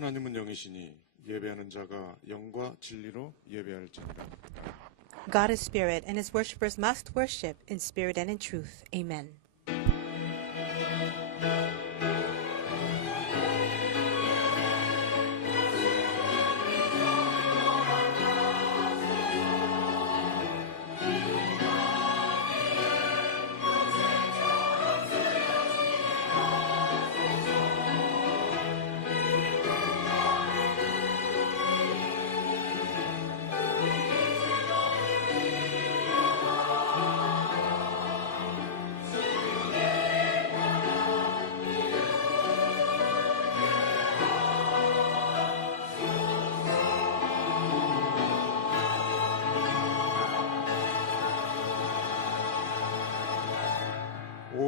하나님은 영이시니 예배하는 자가 영과 진리로 예배할지니라. God is spirit, and his worshippers must worship in spirit and in truth. Amen.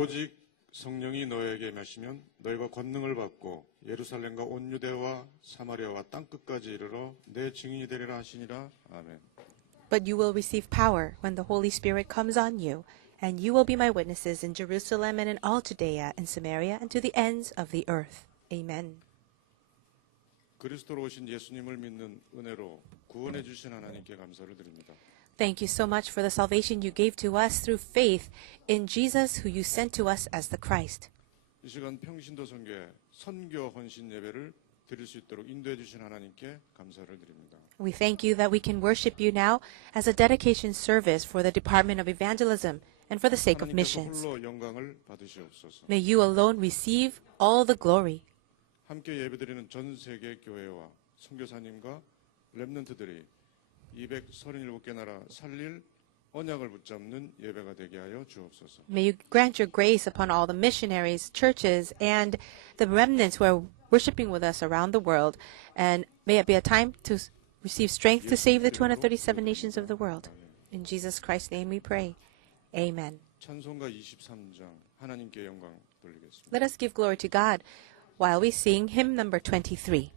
오직 성령이 너에게 임하시면 너희가 권능을 받고 예루살렘과 온 유대와 사마리아와 땅끝까지 이르러 내 증인이 되리라 하시니라. 아멘. But you will receive power when the Holy Spirit comes on you, and you will be my witnesses in Jerusalem and in all Judea and Samaria and to the ends of the earth. Amen. 그리스도로 오신 예수님을 믿는 은혜로 구원해 주신 하나님께 감사를 드립니다. Thank you so much for the salvation you gave to us through faith in Jesus, who you sent to us as the Christ. 이 시간 평신도 선교회 선교 헌신 예배를 드릴 수 있도록 인도해 주신 하나님께 감사를 드립니다. We thank you that we can worship you now as a dedication service for the Department of Evangelism and for the sake of 하나님께서 missions. 홀로 영광을 받으시옵소서. May you alone receive all the glory. 함께 예배드리는 전 세계 교회와 선교사님과 렘넌트들이 237개 나라 살릴 언약을 붙잡는 예배가 되게 하여 주옵소서. May you grant your grace upon all the missionaries, churches, and the remnants who are worshiping with us around the world. And may it be a time to receive strength to save the 237 nations of the world. In Jesus Christ's name we pray. Amen. 찬송가 23장 하나님께 영광 돌리겠습니다. Let us give glory to God while we sing hymn number 23.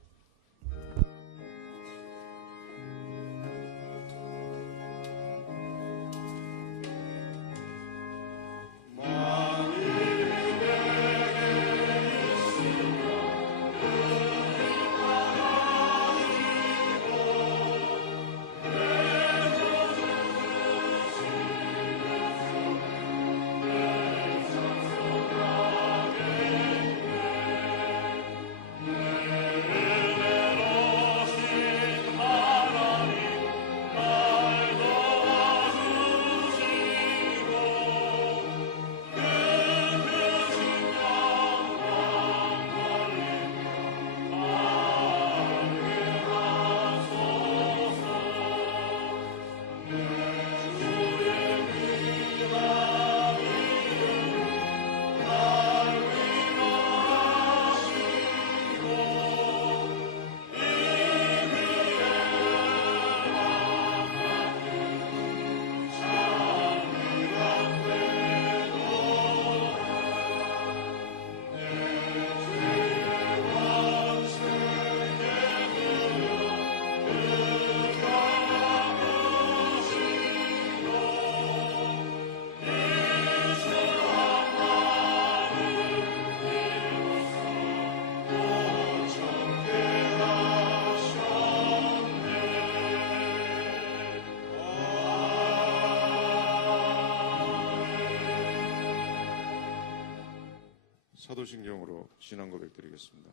사도신경으로 신앙 고백 드리겠습니다.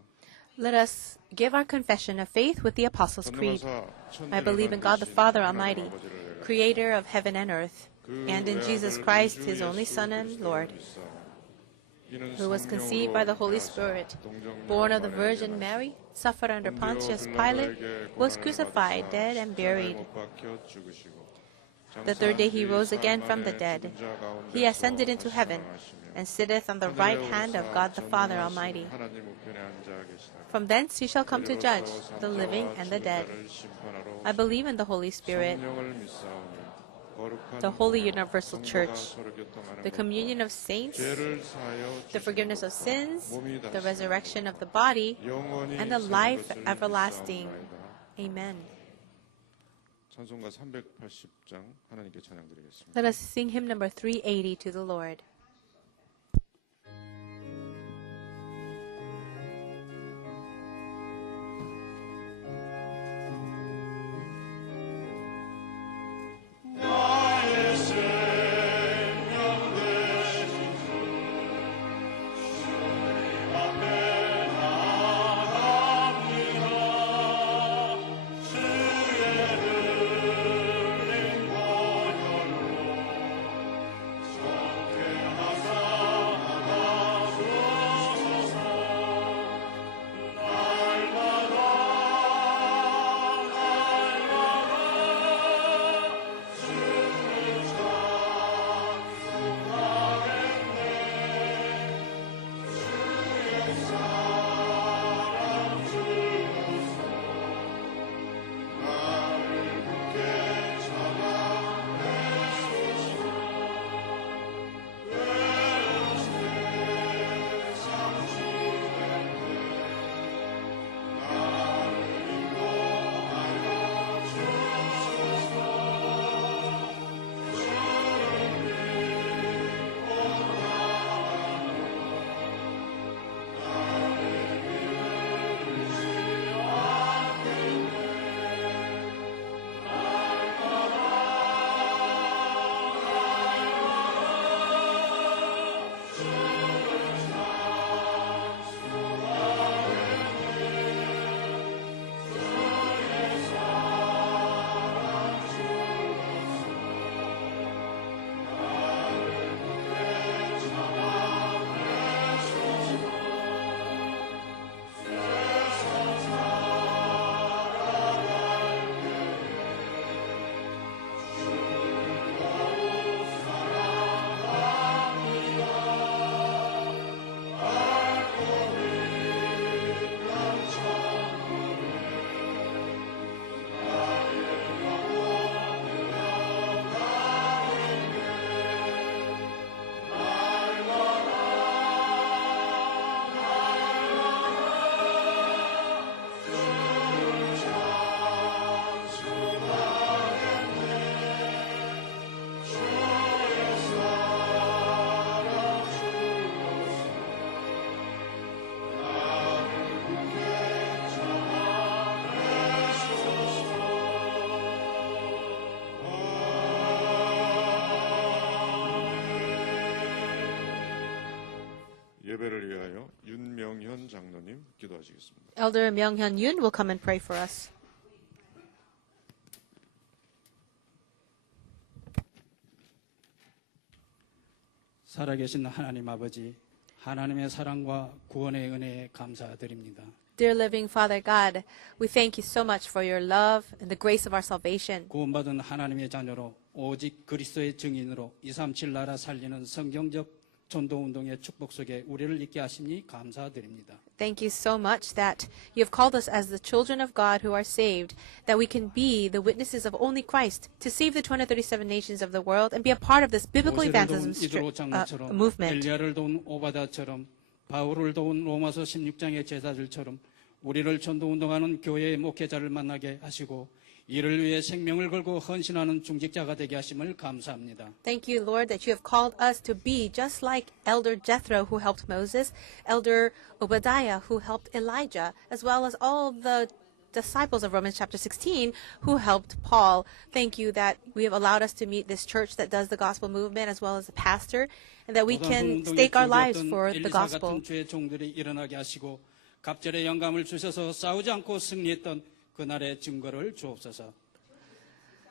Let us give our confession of faith with the Apostles' Creed. I believe in God the Father Almighty, creator of heaven and earth, and in Jesus Christ, his only Son and Lord, who was conceived by the Holy Spirit, born of the Virgin Mary, suffered under Pontius Pilate, was crucified, dead, and buried. The third day he rose again from the dead. He ascended into heaven and sitteth on the right hand of God the Father Almighty. From thence he shall come to judge the living and the dead. I believe in the Holy Spirit, the Holy Universal Church, the communion of saints, the forgiveness of sins, the resurrection of the body, and the life everlasting. Amen. 찬송가 380장 하나님께 찬양 드리겠습니다. Let us sing hymn number 380 to the Lord. 예배를 위하여 윤명현 장로님 기도하시겠습니다. Elder Myung-hyun Yoon will come and pray for us. 살아계신 하나님 아버지, 하나님의 사랑과 구원의 은혜에 감사드립니다. Dear living Father God, we thank you so much for your love and the grace of our salvation. 구원받은 하나님의 자녀로 오직 그리스도의 증인으로 237 나라 살리는 성경적 전도운동의 축복 속에 우리를 있게 하시니 감사드립니다. Thank you so much that you have called us as the children of God who are saved, that we can be the witnesses of only Christ to save the 237 nations of the world and be a part of this biblical 모세를 evangelism 도운 이드로 장로처럼 movement. 엘리야를 도운 오바다처럼 바울을 도운 로마서 16장의 제자들처럼 우리를 전도운동하는 교회의 목회자를 만나게 하시고 이를 위해 생명을 걸고 헌신하는 중직자가 되게 하심을 감사합니다. Thank you, Lord, that you have called us to be just like Elder Jethro who helped Moses, Elder Obadiah who helped Elijah, as well as all the disciples of Romans chapter 16 who helped Paul. Thank you that we have allowed us to meet this church that does the gospel movement as well as the pastor, and that we can stake our lives for the gospel. 같은 주의 종들이 일어나게 하시고 갑절의 영감을 주셔서 싸우지 않고 승리했던 그날의 증거를 주옵소서.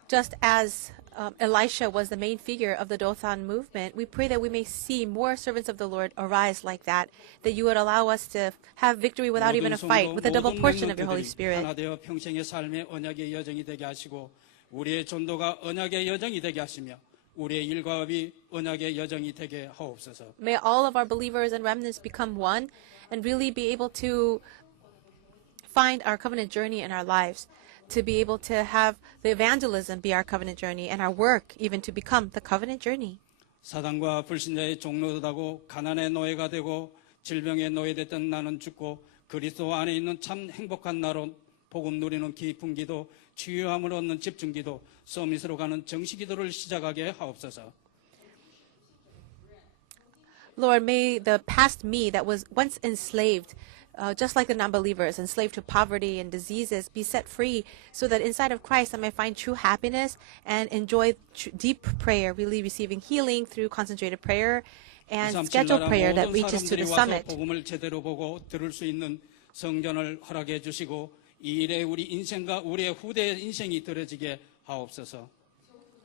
Just as Elisha was the main figure of the Dothan movement, we pray that we may see more servants of the Lord arise like that, that you would allow us to have victory without even a fight, with a double portion of your Holy Spirit. 하나 되어 평생의 삶의 언약의 여정이 되게 하시고 우리의 전도가 언약의 여정이 되게 하시며 우리의 일과 업이 언약의 여정이 되게 하옵소서. May all of our believers and remnants become one and really be able to find our covenant journey in our lives, to be able to have the evangelism be our covenant journey and our work even to become the covenant journey. 사단과 불신자의 종로하고 가난의 노예가 되고 질병의 노예됐던 나는 죽고 그리스도 안에 있는 참 행복한 나로 복음 누리는 깊은 기도, 치유함을 얻는 집중 기도, 서밋으로 가는 정식 기도를 시작하게 하옵소서. Lord, may the past me that was once enslaved, just like the non-believers, enslaved to poverty and diseases, be set free so that inside of Christ I may find true happiness and enjoy deep prayer, really receiving healing through concentrated prayer and scheduled prayer that reaches to the summit. 복음을 제대로 보고 들을 수 있는 성전을 허락해 주시고 이 일에 우리 인생과 우리의 후대의 인생이 들어지게 하옵소서.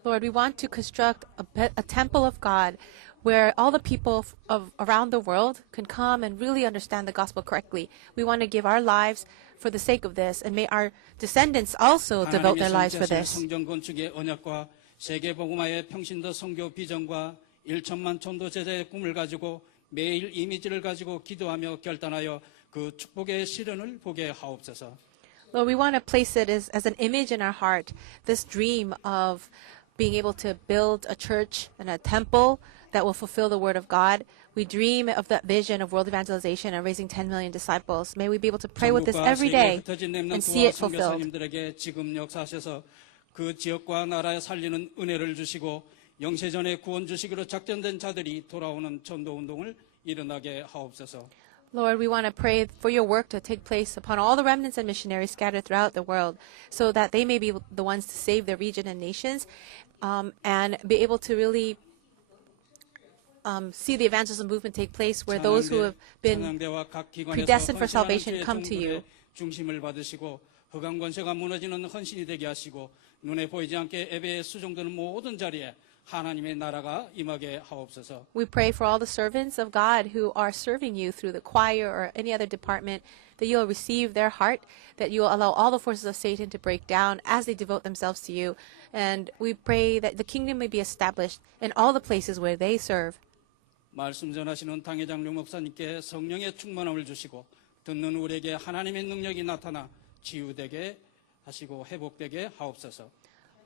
Lord, we want to construct a temple of God where all the people of around the world can come and really understand the gospel correctly. We want to give our lives for the sake of this, and may our descendants also devote their lives for this. 성전 건축의 언약과 세계 복음화의 평신도 선교 비전과 1천만 전도 제자의 꿈을 가지고 매일 이미지를 가지고 기도하며 결단하여 그 축복의 실현을 보게 하옵소서. Lord, we want to place it as an image in our heart, this dream of being able to build a church and a temple that will fulfill the word of God. We dream of that vision of world evangelization and raising 10 million disciples. May we be able to pray with this every day and see it fulfilled. 선교사님들에게 지금 역사하셔서 그 지역과 나라에 살리는 은혜를 주시고 영세전에 구원 주시기로 작정된 자들이 돌아오는 전도운동을 일어나게 하옵소서. Lord, we want to pray for your work to take place upon all the remnants and missionaries scattered throughout the world so that they may be the ones to save their region and nations and be able to really see the evangelism movement take place where those who have been predestined for salvation come to you. 중심을 받으시고 허강 권세가 무너지는 헌신이 되게 하시고 눈에 보이지 않게 예배에 수종되는 모든 자리에 하나님의 나라가 임하게 하옵소서. We pray for all the servants of God who are serving you through the choir or any other department, that you'll receive their heart, that you'll allow all the forces of Satan to break down as they devote themselves to you. And we pray that the kingdom may be established in all the places where they serve. 말씀 전하시는 당회장류 목사님께 성령의 충만함을 주시고 듣는 우리에게 하나님의 능력이 나타나 치유되게 하시고 회복되게 하옵소서.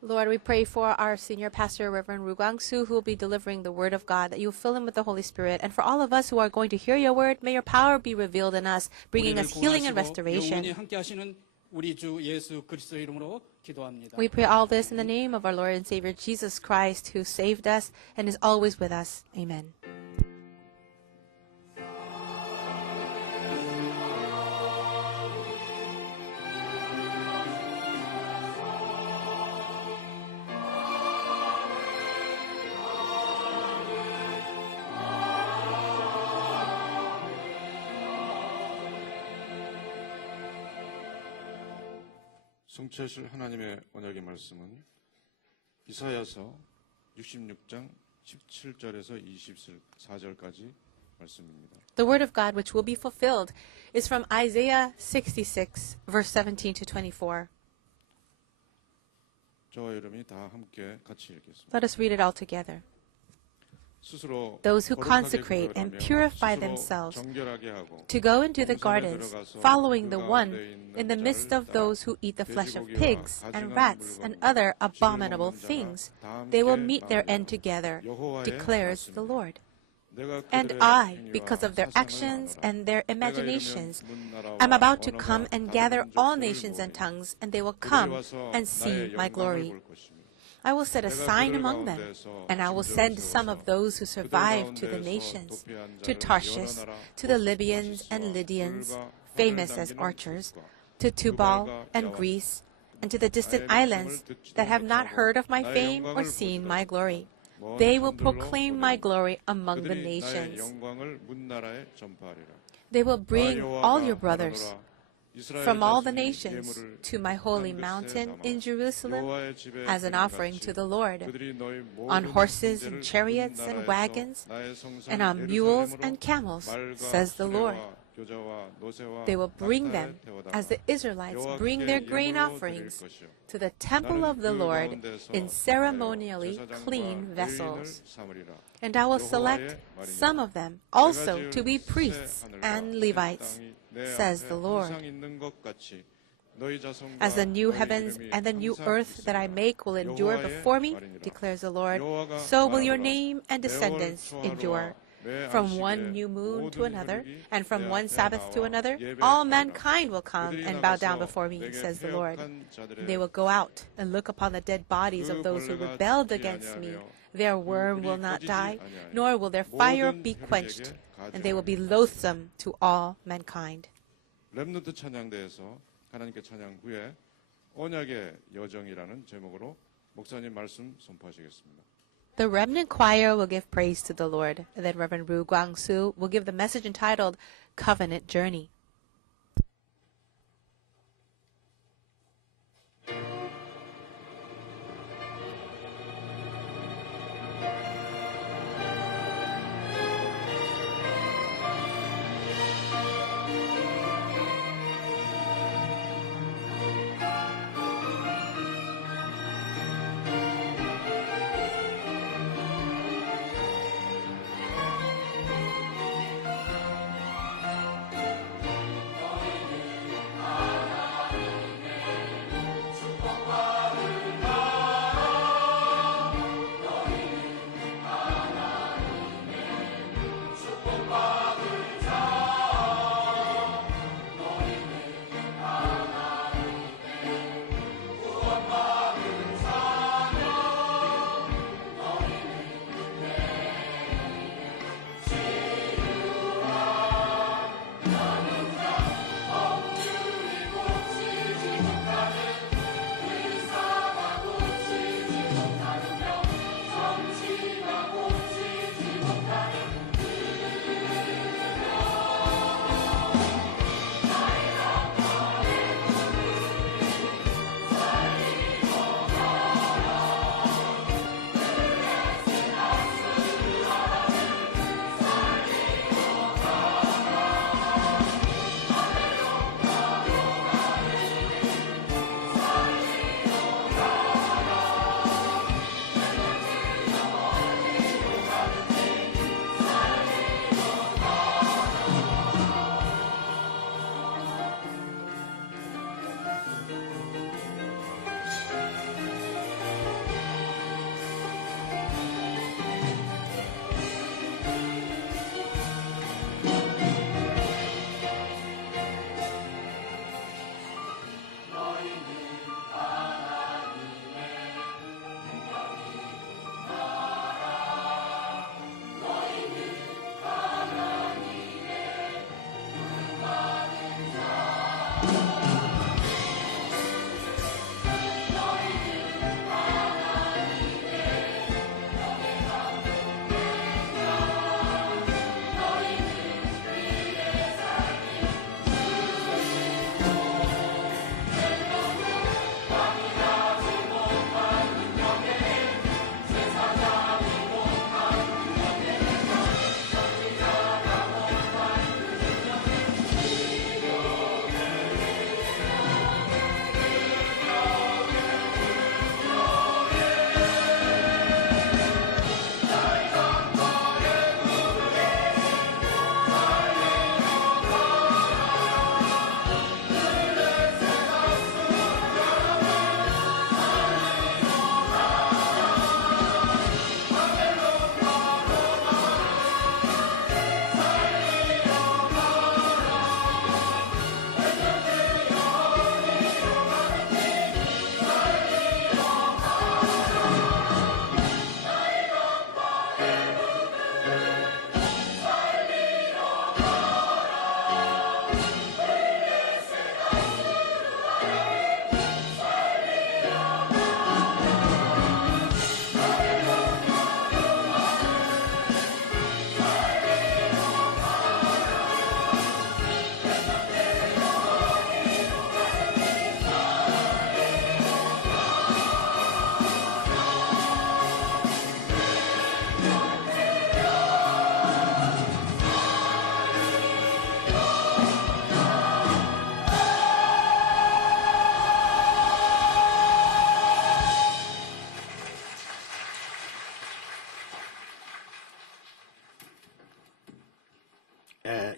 Lord, we pray for our senior pastor, Reverend Ru Guangsu, who will be delivering the word of God, that you will fill him with the Holy Spirit. And for all of us who are going to hear your word, may your power be revealed in us, bringing us healing and restoration. 영원히 함께 하시는 우리 주 예수 그리스도 이름으로 기도합니다. We pray all this in the name of our Lord and Savior, Jesus Christ, who saved us and is always with us. Amen. 성취하실 하나님의 언약의 말씀은 이사야서 66장 17절에서 24절까지 말씀입니다. The word of God which will be fulfilled is from Isaiah 66, verse 17 to 24. 저와 여러분이 다 함께 같이 읽겠습니다. Let us read it all together. 스스로 Those who 거룩하게 consecrate and 구별하며 purify 스스로 themselves 정결하게 하고 to go into the 동산에 gardens, 들어가서 following 그 the 가운데 one 있는 in the midst 자를 of 따라 those who eat the flesh of 돼지고기와 pigs and 가증한 rats and 물건과 other 쥐를 abominable 먹는 자가 things, 다 they will 함께 meet their 망하리라. end together, 여호와의 declares the 말씀이니라. Lord. 내가 And 그들의 I, 행위와 because of their 사상을 actions 나누라. and their 내가 imaginations, 이르면 문 나라와 am about to 언어가 come and 다른 gather all 민족들을 nations and 모으리니 tongues, and they will 그들이 come 와서 and see 나의 my 영광을 glory. 볼 것이며 I will set a 내가 sign 그들 among them, 가운데서 and I will 진저를 send some 세워서 of those who 그들 survive to the 가운데서 nations, 도피한 to 자를 Tarshish, 여러 나라 to the 곧 Libyans and 다시스와 Lydians, 불과 famous 화를 as 당기는 archers, 붓과 to Tubal 두발과 and 야완, Greece, and to the distant 나의 islands 명성을 듣지도 that have not 못하고 heard of my 나의 fame or 영광을 seen 보지도 my glory. 먼 They will 산들로 proclaim my 보내니 glory among the 그들이 나의 nations. 영광을 문 나라에 전파하리라. They will bring 나 all your 여호와가 brothers 말하노라. 이스라엘 from all the 자손이 nations 예물을 to my holy 한 그릇에 mountain 담아 in Jerusalem 여호와의 집에 as an 드린 offering 같이 to the Lord, 그들이 너희 on 모든 horses 형제를 and chariots 문 and 나라에서 wagons, 나의 성산 and on mules 예루살렘으로 and camels, 말과 says the Lord. 수레와 교자와 노새와 They will bring them 낙타에 태워다가 as the Israelites bring their 여호와께 grain 예물로 offerings 드릴 것이요. to the temple of the 나는 그 Lord 가운데서 in ceremonially 제사장과 clean 레위인을 vessels. 삼으리라. And I will 여호와의 select 말이니라. some of them 내가 also 지을 to be 새 priests 하늘과 and 새 Levites, 땅이 내 says 앞에 the Lord. 항상 있는 것 같이 너희 자손과 As the new 너희 heavens 이름이 and the new 항상 earth that I 있으리라. make will endure 여호와의 before me, 말이니라. declares the Lord, 여호와가 so will your 말하노라. name and descendants 매월 endure. 초하루와 매 From 안식일에 one new moon to 모든 another, 혈육이 and from 내 one 앞에 Sabbath to 나와 another, 예배하리라. all mankind will come 그들이 and bow down 나가서 before me, 내게 says the Lord. 패역한 자들의 They will go out and look upon the dead bodies of 그 those who 벌레가 rebelled 죽지 against me. 아니하며 Their 그 worm 불이 will not 꺼지지 die, 아니하리라. nor will their fire 모든 be quenched, 혈육에게 and they will be 가증하리라. loathsome to all mankind. 렘넌트 찬양대에서 하나님께 찬양 후에 언약의 여정이라는 제목으로 목사님 말씀 선포하시겠습니다. The remnant choir will give praise to the Lord, and then Reverend Ru Guangsu will give the message entitled Covenant Journey.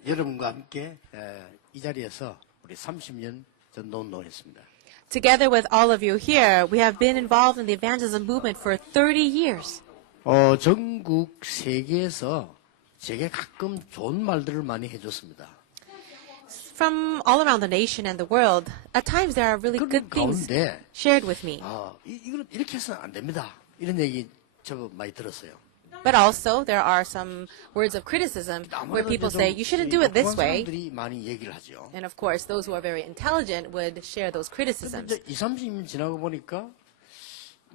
여러분과 함께 이 자리에서 우리 30년 전도 운동했습니다. Together with all of you here, we have been involved in the evangelism movement for 30 years. 전국 세계에서 제게 가끔 좋은 말들을 많이 해줬습니다. From all around the nation and the world, at times there are really 그런 good things 가운데 shared with me. 이거 이렇게 해서는 안 됩니다. 이런 얘기 저 많이 들었어요. But also, there are some words of criticism where people say, you shouldn't do it this way. 사람들이 많이 얘기를 하죠. And of course, those who are very intelligent would share those criticisms. 근데 20-30년 지나고 보니까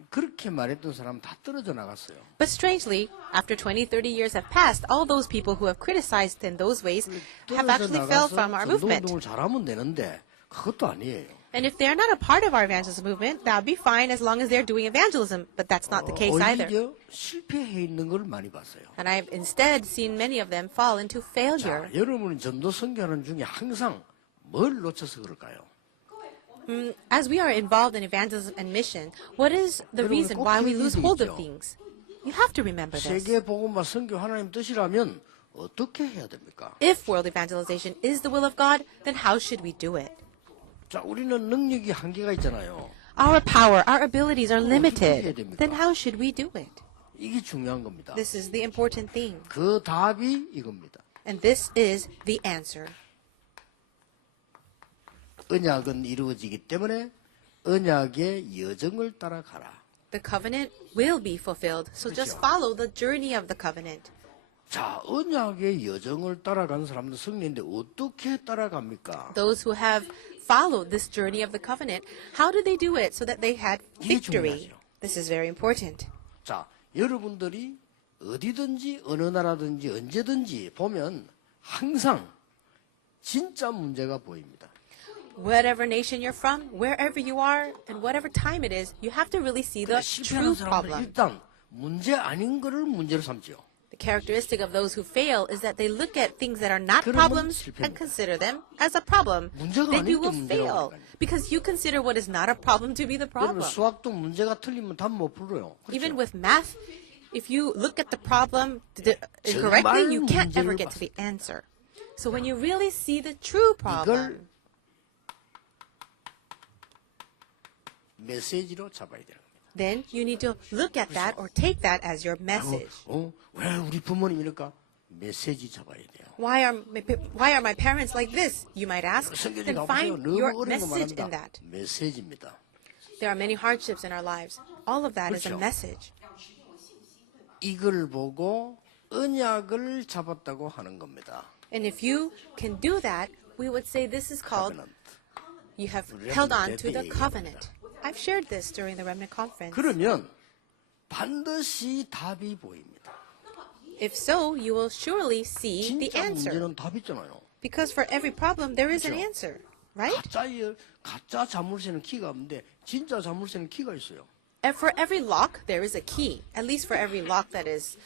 그렇게 말했던 사람 다 떨어져 나갔어요. But strangely, after 20, 30 years have passed, all those people who have criticized in those ways have actually fell from our movement. 운동을 잘하면 되는데 그것도 아니에요. And if they're not a part of our evangelism movement, that would be fine as long as they're doing evangelism. But that's not the case either. 오히려 실패해 있는 걸 많이 봤어요. And I've instead seen many of them fall into failure. 자, 여러분은 전도 선교하는 중에 항상 뭘 놓쳐서 그럴까요? As we are involved in evangelism and mission, what is the reason why we lose hold of things? You have to remember this. 세계 복음화 선교 하나님 뜻이라면 어떻게 해야 됩니까? If world evangelization is the will of God, then how should we do it? 자, 우리는 능력이 한계가 있잖아요. Our power, our abilities are 어떻게 해야 limited. 됩니까? Then how should we do it? 이게 중요한 겁니다. This is the important thing. 그 답이 이겁니다. And this is the answer. 언약은 이루어지기 때문에 언약의 여정을 따라가라. The covenant will be fulfilled, so just follow the journey of the covenant. 자, 언약의 여정을 따라가는 사람들 승리인데 어떻게 따라갑니까? Those who have followed this journey of the covenant, how did they do it so that they had 이게 victory? 중요하죠. This is very important. 자, 여러분들이 어디든지 어느 나라든지 언제든지 보면 항상 진짜 문제가 보입니다. Whatever nation you're from, wherever you are, and whatever time it is, you have to really see the 실패하는 true 사람들 problem. 일단 문제 아닌 거를 문제로 삼지요. The characteristic of those who fail is that they look at things that are not 그러면 problems 실패입니다. and consider them as a problem. 문제가 Then you 아닐 때 will 문제라고 fail 하니까요. because you consider what is not a problem to be the 여러분 problem. 수학도 문제가 틀리면 답 못 풀어요. Even 그렇죠? with math, if you look at the problem incorrectly, you can't ever get to the answer. So when you really see the true 이걸 problem, 메시지로 잡아야 되는 겁니다. then you need to look at that or take that as your message. 왜 우리 부모님 이럴까? 메시지 잡아야 돼요. Why are my parents like this? You might ask. 성경에 Then 가보세요. find 너무 your 어려운 거 message in 말합니다. that. 메시지입니다. There are many hardships in our lives. All of that is a 그렇죠. message. 이걸 보고 언약을 잡았다고 하는 겁니다. And if you can do that, we would say this is called Covenant. you have Remnant held on to the 얘기합니다. covenant. I've shared this during the Remnant Conference. 그러면 반드시 답이 보입니다. If so, you will surely see the 진짜 answer. 문제는 답 있잖아요. Because for every problem, there is an 그렇죠. answer, right? 가짜 자물쇠는 키가 없는데 진짜 자물쇠는 키가 있어요. And for every lock, there is a key. At least for every lock that is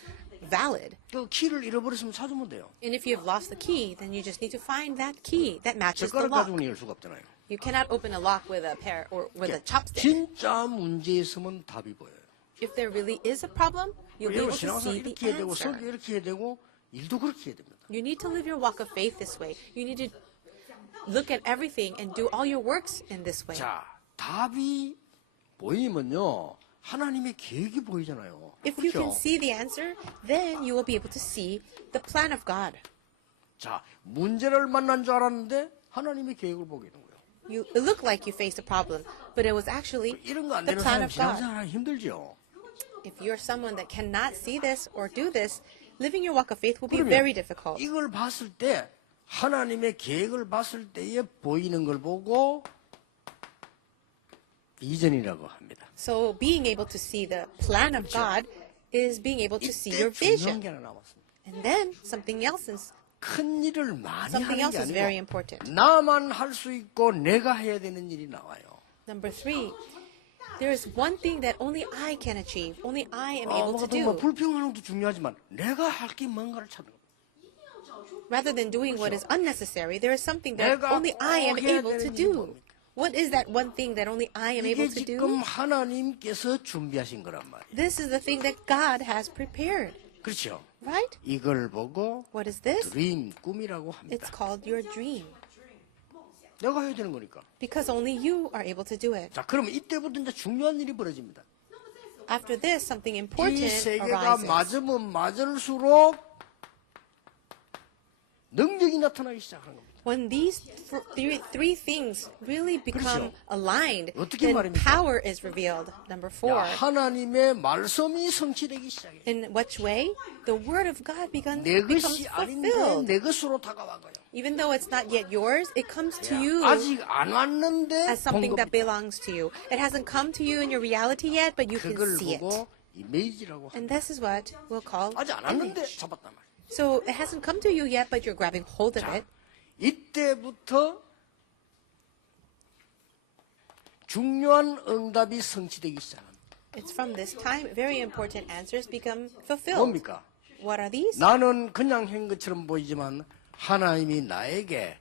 valid. 그 키를 잃어버렸으면 찾으면 돼요. And if you have lost the key, then you just need to find that key that matches the 젓가락 lock. 가지고는 열 수가 없잖아요. You cannot open a lock with a pair or with a chopstick. 진짜 문제 있으면 답이 보여요. If there really is a problem, you'll be 여러분 able to 신앙생활 see the 이렇게 해야 되고 answer. 설교 이렇게 해야 되고 일도 그렇게 해야 됩니다. You need to live your walk of faith this way. You need to look at everything and do all your works in this way. 자, 답이 보이면요. 하나님의 계획이 보이잖아요. If you can 그렇죠? see the answer, then you will be able to see the plan of God. 자, 문제를 만난 줄 알았는데 하나님의 계획을 보게 되는 거예요. It looked like you faced a problem, but it was actually 이런 거 안 the 되는 plan 사람 of God. 신앙생활 힘들죠. If you're someone that cannot see this or do this, living your walk of faith will be 그러면 very difficult. 이걸 봤을 때 하나님의 계획을 봤을 때에 보이는 걸 보고 비전이라고 합니다. So being able to see the plan of God is being able to see your 이때 중요한 vision. 게 하나 남았습니다. And then something else is 큰 일을 많이 something 하는 else 게 is very 아니고 important. 나만 할 수 있고 내가 해야 되는 일이 나와요. Number 3, there is one thing that only I can achieve, only I am able to 정말 do. 불평하는 것도 중요하지만 내가 할 게 뭔가를 찾는 겁니다. Rather than doing what is unnecessary, there is something that 내가 only I am 꼭 해야 able to 되는 일이 do. 뭡니까? What is that one thing that only I am 이게 able to 지금 do? 하나님께서 준비하신 거란 말이에요. This is the thing that God has prepared. 그렇죠. Right? 이걸 보고 What is this? 드림, 꿈이라고 합니다. It's called your dream. 내가 해야 되는 거니까. Because only you are able to do it. 자, 그러면 이때부터 이제 중요한 일이 벌어집니다. After this, something 이 important 세 개가 arises. 맞으면 맞을수록 능력이 나타나기 시작하는 겁니다. When these three things really become 그렇죠. aligned, 어떻게 then 말입니까? power is revealed. Number 4. 하나님의 말씀이 성취되기 시작해요. In which way? The word of God becomes 내 것이 fulfilled. 아닌데 내 것으로 다가와가요. Even though it's not yet yours, it comes to you 아직 안 왔는데 as 본 something that 겁니다. belongs to you. It hasn't come to you in your reality yet, but you can 그걸 see it. 보고 이미지라고 합니다. And this is what we'll call 아직 안 왔는데 image. 잡았단 말이에요. So it hasn't come to you yet, but you're grabbing hold of it. 이때부터 중요한 응답이 성취되기 시작합니다. It's from this time very important answers become fulfilled. 뭡니까? What are these? 나는 그냥 한 것처럼 보이지만 하나님이 나에게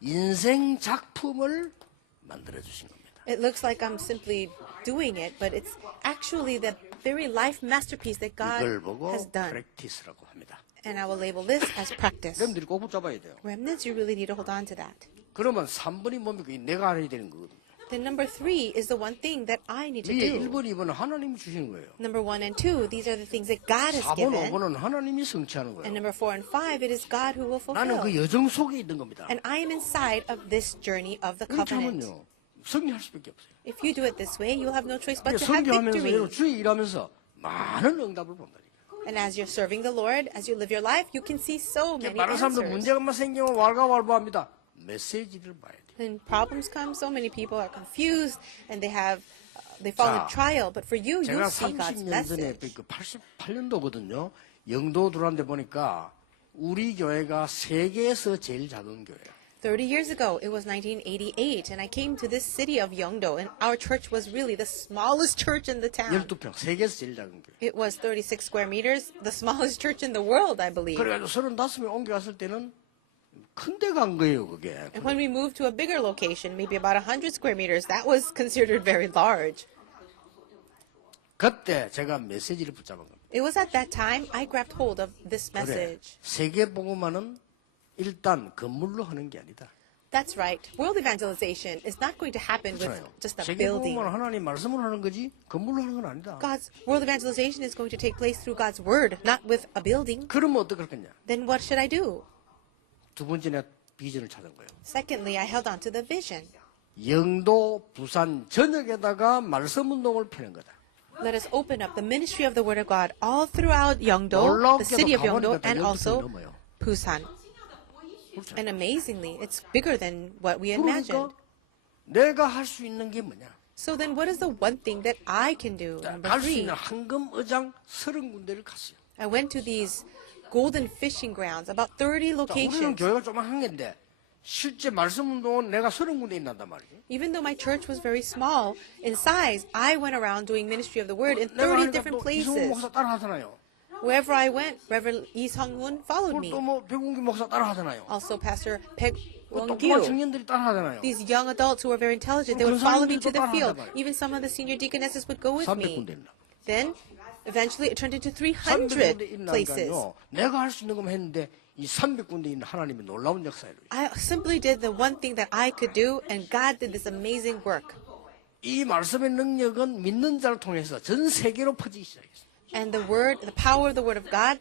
인생 작품을 만들어 주신 겁니다. It looks like I'm simply doing it, but it's actually the very life masterpiece that God 이걸 보고 has done. 프랙티스라고 합니다. And I will label this as practice. 여러분들이 꼭 붙잡아야 돼요. Remnants, you really need to hold on to that. 그러면 3번이 뭡니까? 내가 알아야 되는 거거든요. Then number 3 is the one thing that I need to 위에 do. 1번, 2번은 하나님이 주시는 거예요. Number 1 and 2, these are the things that God has 4번, given. 5번은 하나님이 성취하는 And 거예요. number 4 and 5, it is God who will 나는 그 fulfill. 여정 속에 있는 겁니다. And I am inside of this journey of the 이렇게 covenant. 하면요. 승리할 수밖에 없어요. If you do it this way, you'll have no choice but to have 성교하면서 victory. 여러분 주의 일하면서 많은 응답을 본다니까. And as you're serving the Lord, as you live your life, you can see so many 많은 사람들 answers. 문제가 생기면 왈가왈부합니다. 메시지를 봐야 돼요. When problems come, so many people are confused and they fall in 자, trial. But for you, you 제가 see God's 30년 전에 message. 그 88년도거든요. 영도 들어왔는데 보니까 우리 교회가 세계에서 제일 작은 교회예요. 30 years ago, it was 1988, and I came to this city of Yeongdo, and our church was really the smallest church in the town. 12평, 세계에서 제일 작은 교회. It was 36 square meters, the smallest church in the world, I believe. 그래가지고 35명 옮겨갔을 때는 큰 데 간 거예요, 그게. And when we moved to a bigger location, maybe about 100 square meters, that was considered very large. 그때 제가 메시지를 붙잡은 겁니다. It was at that time I grabbed hold of this 그래, message. 세계복음화는 일단 건물로 하는 게 아니다. That's right. World evangelization is not going to happen with 그렇잖아요. just a building. 세계복음화는 하나님 말씀으로 하는 거지 건물로 하는 건 아니다. God's world evangelization is going to take place through God's word, not with a building. 그러면 어떡할 거냐? Then what should I do? 두 번째 내 비전을 찾은 거예요. Secondly, I held on to the vision. 영도, 부산 전역에다가 말씀 운동을 펴는 거다. Let us open up the ministry of the word of God all throughout Yeongdo, the city of Yeongdo, and also Busan. And amazingly, it's bigger than what we imagined. 그러니까 내가 할 수 있는 게 뭐냐? So then what is the one thing that I can do? Number 갈 수 3, 있는 황금 의장 30군데를 갔어요. I went to these golden fishing grounds, about 30 자, 우리는 locations. 교회가 조그만 게인데 실제 말씀 운동은 내가 30군데 있는단 말이에요. Even though my church was very small in size, I went around doing ministry of the word in 내가 30 하니까 different 또 이성훈 places. 목사 따라하잖아요. Wherever I went, Reverend Lee Sung-woon followed me. 또 뭐 백운기 목사 따라하잖아요. Also, Pastor Peg 또 조그만 Won-gyu. 청년들이 따라하잖아요. These young adults who were very intelligent, they would follow me to the field. Even some of the senior deaconesses would go with me. 300군데 있나? Then, eventually, it turned into 300군데 300 places. 있나니까요. 내가 할 수 있는 것만 했는데 이 300군데 있는 하나님의 놀라운 역사예요. I simply did the one thing that I could do, and God did this amazing work. 이 말씀의 능력은 믿는 자를 통해서 전 세계로 퍼지기 시작했어요. And the word, the power of the word of God,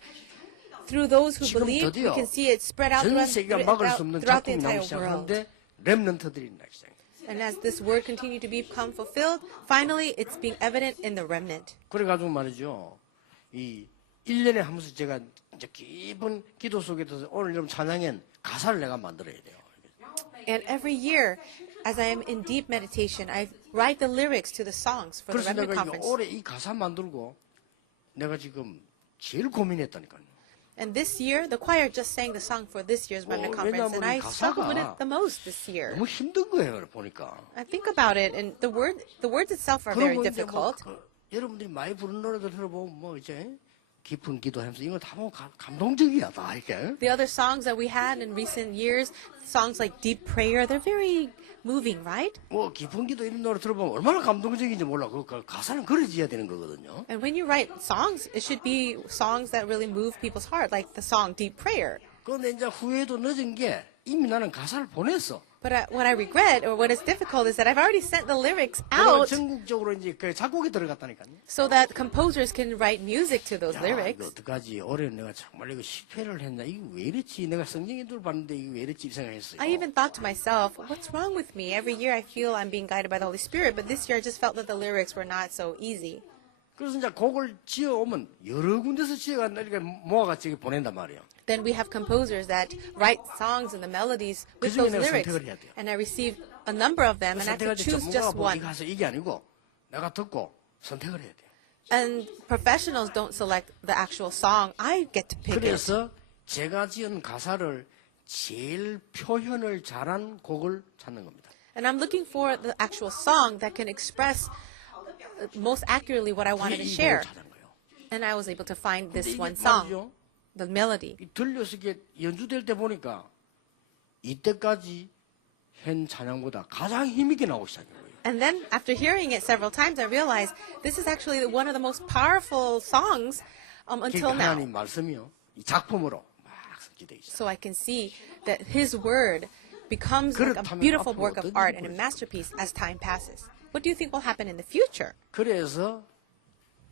through those who 지금 believe, we 드디어 can see it spread out 전 throughout, 세계가 막을 수 없는 throughout the 작품이 entire 나오기 world. 시작하는데 렘넌트들이 나기 시작해요. And as this word continued to become fulfilled, finally it's being evident in the remnant. 그래가지고 말이죠. 이 1년에 하면서 제가 이제 깊은 기도 속에 들어서 오늘 좀 찬양엔 가사를 내가 만들어야 돼요. And every year, as I am in deep meditation, I write the lyrics to the songs for the 그래서 remnant 내가 이거 conference. 올해 이 가사 만들고 내가 지금 제일 고민했다니까요. And this year, the choir just sang the song for this year's remnant conference, and I 왜냐하면 이 struggled with it 가사가 the most this year. 너무 힘든 거예요, 보니까. I think about it, and the words itself are very 그러면 이제 뭐 difficult. 여러분들이 많이 부르는 노래들 들어보면 뭐 이제 깊은 기도하면서 이거 다 보면 감동적이야 다 이렇게. The other songs that we had in recent years, songs like Deep Prayer, they're very moving, right? 뭐 깊은 기도 이런 노래 들어보면 얼마나 감동적인지 몰라. 그 가사는 그려져야 되는 거거든요. And when you write songs, it should be songs that really move people's heart, like the song Deep Prayer. 그런데 이제 후회도 늦은 게 이미 나는 가사를 보냈어. But what I regret, or what is difficult, is that I've already sent the lyrics 그리고 out 전국적으로 이제 그 작곡이 들어갔다니까요. so that composers can write music to those 야, lyrics. 이거 어떡하지? 올해 내가 정말 이거 실패를 했나? 이거 왜 이랬지? 내가 성경에도 봤는데 이거 왜 이랬지? 생각했어요. I even thought to myself, what's wrong with me? Every year I feel I'm being guided by the Holy Spirit, but this year I just felt that the lyrics were not so easy. 그래서 이제 곡을 지어오면 여러 군데서 지어간다 이렇게 모아가지고 보낸단 말이에요. Then we have composers that write songs and the melodies with 그중에 those 내가 lyrics. 선택을 해야 돼요. And I received a number of them, and I had to choose 전문가가 just 뭐 one. 이거 해서 이게 아니고 내가 듣고 선택을 해야 돼요. And professionals don't select the actual song. I get to pick it. 그래서 제가 지은 가사를 제일 표현을 잘한 곡을 찾는 겁니다. And I'm looking for the actual song that can express most accurately what I wanted to 이 곡을 share. 찾은 거예요. And I was able to find 근데 this 이게 one song, 말이죠. the melody. 이 들려서 이게 연주될 때 보니까 이때까지 한 찬양보다 가장 힘있게 나오기 시작한 거예요. And then after hearing it several times, I realized this is actually one of the most powerful songs until 그러니까 now. 하나님 말씀이요. 이 작품으로 막 기대기 시작. So I can see that His Word becomes like a 그렇다면 beautiful 앞으로 work of 어떤 art 일이 and a 벌어질까요? masterpiece as time passes. What do you think will happen in the future? 그래서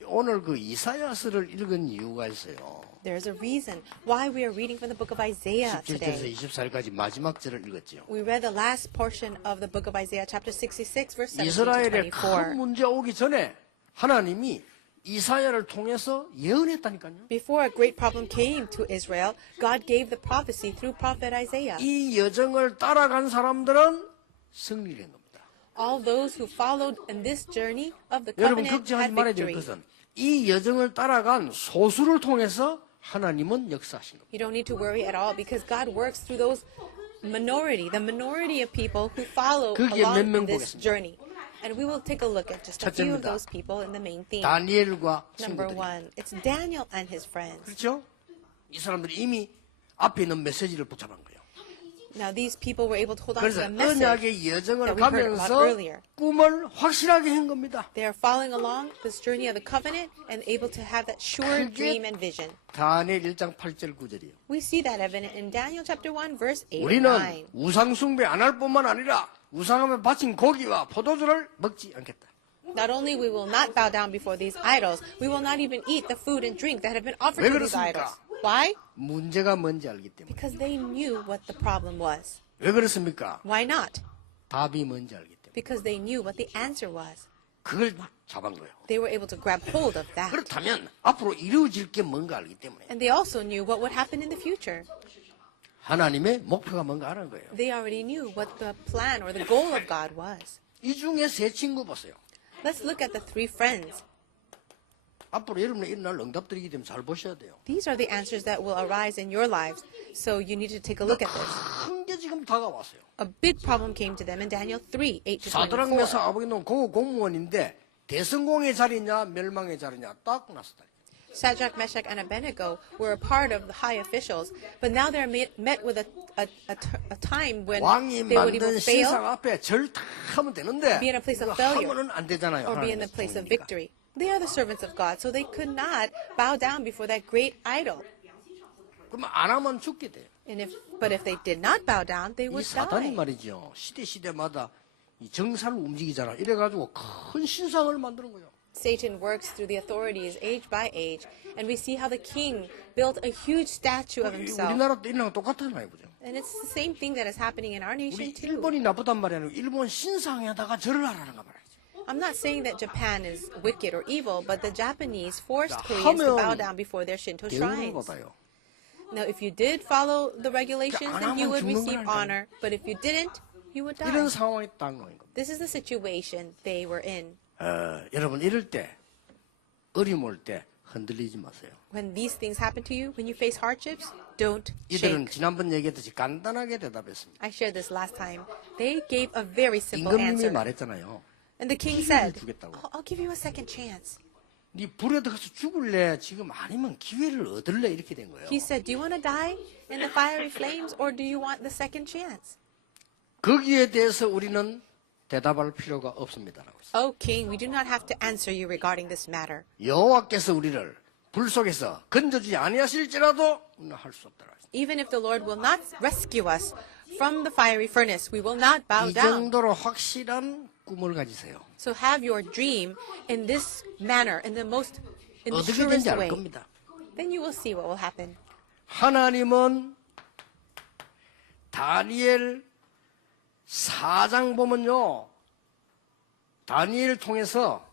오늘 그 이사야서를 읽은 이유가 있어요. There's a reason why we are reading from the book of Isaiah 17절에서 today. 24절까지 마지막 절을 읽었죠. We read the last portion of the book of Isaiah, chapter 66, verse 17 to 이스라엘에 큰 24. 문제 오기 전에 하나님이 이사야를 통해서 예언했다니까요. Before a great problem came to Israel, God gave the prophecy through prophet Isaiah. 이 여정을 따라간 사람들은 승리를 한 겁니다. All those who followed in this journey of the 여러분 covenant 걱정하지 had 말아야 될 victory. 것은 이 여정을 따라간 소수를 통해서 하나님은 역사하신 겁니다. You don't need to worry at all because God works through those the minority of people who follow 그게 몇 along 명 in this 보겠습니다. journey. And we will take a look at just a few of 첫째입니다. those people in the main theme. 다니엘과 Number 친구들이. one, it's Daniel and his friends. 그렇죠? 이 사람들이 이미 앞에 있는 메시지를 붙잡은 거예요. Now these people were able to hold on to 그래서 the message. 언약의 여정을 that we heard about 가면서 earlier. 꿈을 확실하게 한 겁니다. They are following along this journey of the covenant and able to have that sure 그게 dream and vision. 다니엘 1장 8절 9절이에요. We see that evident in Daniel chapter 1, verse 8 and 우리는 9. 우상 숭배 안 할 뿐만 아니라 우상함에 바친 고기와 포도주를 먹지 않겠다. Not only we will not bow down before these idols, we will not even eat the food and drink that have been offered 왜 to these 그렇습니까? idols. Why? 문제가 뭔지 알기 때문에. Because they knew what the problem was. 왜 그렇습니까? Why not? 답이 뭔지 알기 때문에. Because they knew what the answer was. 그걸 잡은 거예요. They were able to grab hold of that. 그렇다면 앞으로 이루어질 게 뭔가 알기 때문에 And they also knew what would happen in the future. 하나님의 목표가 뭔가 아는 거예요. They already knew what the plan or the goal of God was. 이 중에 세 친구 보세요. Let's look at the three friends. 앞으로 여러분의 일어날 응답들이기 때문에 잘 보셔야 돼요. These are the answers that will arise in your lives. So you need to take a look at this. 큰 게 지금 다가왔어요. A big problem came to them in Daniel 3, 8 to 사드락 24. 메사 아버지는 고급 공무원인데 대성공의 자리냐 멸망의 자리냐 딱 났었다. Shadrach, Meshach, and Abednego were a part of the high officials, but now they're met with a time when 왕이 they would either 만든 fail 신상 앞에 절 다 하면 되는데 be in a place 그거 of failure 하면은 안 되잖아요. or be in the 하나님의 place of 종이니까. victory. They are the servants of God, so they could not bow down before that great idol. 그러면 안 하면 죽게 돼요. But if they did not bow down, they 이 would 사단이 die. 말이죠. 시대마다 이 정사를 움직이잖아. 이래가지고 큰 신상을 만드는 거예요. Satan works through the authorities age by age, and we see how the king built a huge statue of himself. 우리나라도 이랑 똑같잖아요, 보죠. And it's the same thing that is happening in our nation 우리 too. 일본이 나쁘단 말이야. 일본 신상에다가 절을 하라는 거 말이야. I'm not saying that Japan is wicked or evil, but the Japanese forced 자, Koreans to 하면 bow down before their Shinto 대우를 shrines. 받아요. Now, if you did follow the regulations, 안 then you 하면 would 죽는 receive 거라니까요. honor. But if you didn't, you would die. 이런 상황이 딱 놓인 겁니다. This is the situation they were in. 여러분 이럴 때 어려움 올 때 흔들리지 마세요. When these things happen to you, when you face hardships, don't 이들은 shake. 지난번 얘기했듯이 간단하게 대답했습니다. I shared this last time. They gave a very simple 임금님이 answer. 말했잖아요. And the king 기회를 said, 주겠다고. I'll give you a second chance. 네 불에 들어가서 죽을래? 지금 아니면 기회를 얻을래? 이렇게 된 거예요. He said, do you want to die in the fiery flames or do you want the second chance? 거기에 대해서 우리는 대답할 필요가 없습니다라고 했어요. O king, we do not have to answer you regarding this matter. 여호와께서 우리를 불 속에서 건져주지 아니하실지라도 우리는 할 수 없다라고 했어요. Even if the Lord will not rescue us from the fiery furnace, we will not bow 이 down. 정도로 확실한 꿈을 가지세요. So have your dream in this manner, in the 어떻게 surest 된지 알 way. 겁니다. Then you will see what will happen. 하나님은 다니엘 4장 보면요. 다니엘 통해서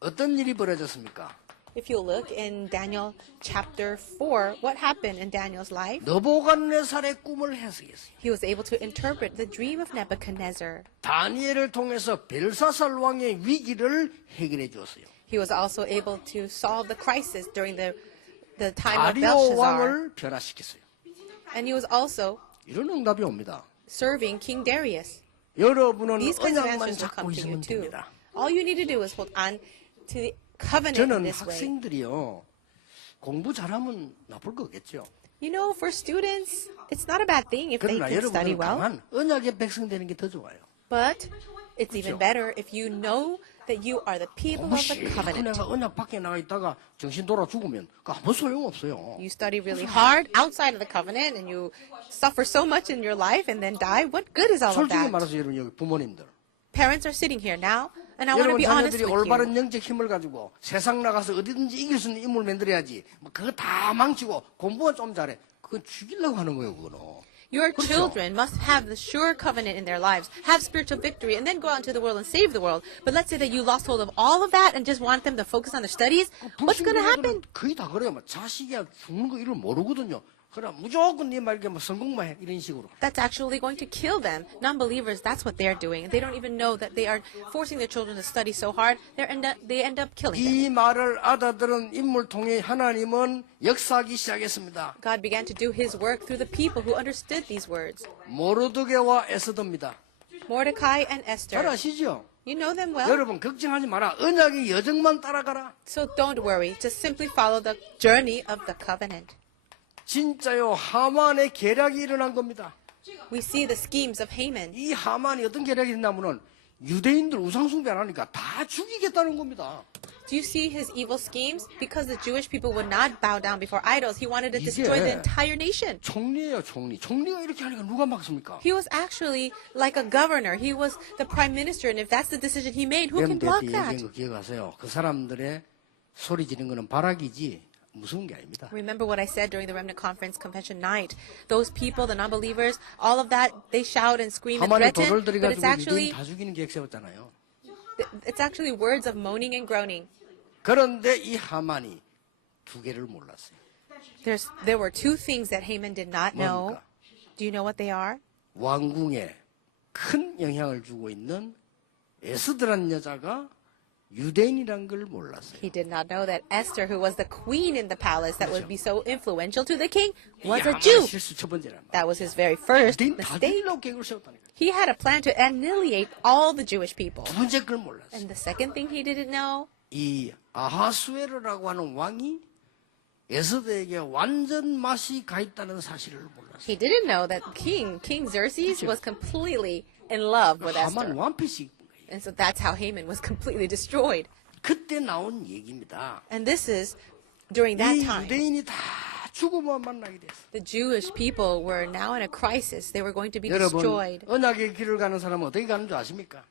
어떤 일이 벌어졌습니까? If you look in Daniel chapter 4, what happened in Daniel's life? 느부갓네살의 꿈을 해석했어요. He was able to interpret the dream of Nebuchadnezzar. 다니엘을 통해서 벨사살 왕의 위기를 해결해 주었어요. He was also able to solve the crisis during the time of 다리오 Belshazzar. 왕을 변화시켰어요. And he was also 이런 응답이 옵니다. serving King Darius. 여러분은 These kinds of 언약만 answers will 잡고 come to you 있으면 too. 됩니다. All you need to do is hold on to the covenant in 저는 this way. 학생들이요. 공부 잘하면 나쁠 거겠죠. You know, for students, it's not a bad thing if they 그러나 can study 여러분은 well. 강한 언약의 백성 되는 게 더 좋아요. But it's even better if you know that you are the people 공부 of the 싫고 covenant. 내가 언약 밖에 나가 있다가 정신 돌아 죽으면 그 아무 소용 없어요. You study really hard outside of the covenant and you suffer so much in your life and then die. What good is all of 솔직히 that? 말해서 여러분 여기 부모님들, Parents are sitting here now, and I want to 여러분 be honest 자녀들이 with you. 올바른 영적 힘을 가지고 세상 나가서 어디든지 이길 수 있는 인물 만들어야지. 뭐 그거 다 망치고 공부만 좀 잘해. 그건 죽이려고 하는 거예요, 그거는. Your 그렇죠. children must have the sure covenant in their lives, have spiritual victory, and then go out into the world and save the world. But let's say that you lost hold of all of that and just want them to focus on their studies. What's going to happen? 거의 다 그래요. 뭐 자식이 죽는 거 이런 모르거든요. 그럼 무조건 네 말게 뭐 성공만 해 이런 식으로. That's actually going to kill them. Non-believers, that's what they're doing. They don't even know that they are forcing their children to study so hard. They end up killing them. 이 말을 알아들은 인물 통해 하나님은 역사하기 시작했습니다. God began to do his work through the people who understood these words. 모르드게와 에스더입니다. Mordecai and 잘 Esther. 아시죠? You know them well. 여러분 걱정하지 마라. 언약의 여정만 따라가라. So don't worry. Just simply follow the journey of the covenant. 진짜요. 하만의 계략이 일어난 겁니다. We see the schemes of Haman. 이 하만이 어떤 계략이 있냐면은 유대인들 우상숭배 안 하니까 다 죽이겠다는 겁니다. Do you see his evil schemes? Because the Jewish people would not bow down before idols, he wanted to destroy the entire nation. 총리예요, 총리. 총리가 이렇게 하니까 누가 막습니까? He was actually like a governor. He was the prime minister, and if that's the decision he made, who can 렘대 block 때 that? 얘기한 거 기억하세요. 그 사람들의 소리 지르는 거는 발악이지 무서운 게 아닙니다. Remember what I said during the Remnant Conference Convention night. Those people, the non-believers, all of that, they shout and scream and 하만이 threaten, 돌을 but it's 들여가지고 유대인 actually, 다 죽이는 계획 세웠잖아요. words of moaning and groaning. 그런데 이 하만이 두 개를 몰랐어요. There were two things that Haman did not know. 뭡니까? Do you know what they are? 왕궁에 큰 영향을 주고 있는 에스드라는 여자가 유대인이란 걸 몰랐어요. He did not know that Esther, who was the queen in the palace that would be so influential to the king, was 이게 a 하만의 Jew. 실수 첫 번째란 말이에요. That was his very first 유대인 다 mistake. 죽이려고 계획을 세웠다니까. He had a plan to annihilate all the Jewish people. 두 번째 걸 몰랐어요. And the second thing he didn't know, 이 아하수에르라고 하는 왕이 에스더에게 완전 맛이 가 있다는 사실을 몰랐어요. he didn't know that King Xerxes was completely in love with 하만 Esther. 완패시 입은 거예요. And so that's how Haman was completely destroyed. 그때 나온 얘기입니다. And this is during that 이 time. 유대인이 다 죽음만 만나게 됐어요. The Jewish people were now in a crisis. They were going to be 여러분 destroyed. 언약의 길을 가는 사람은 어떻게 가는 줄 아십니까?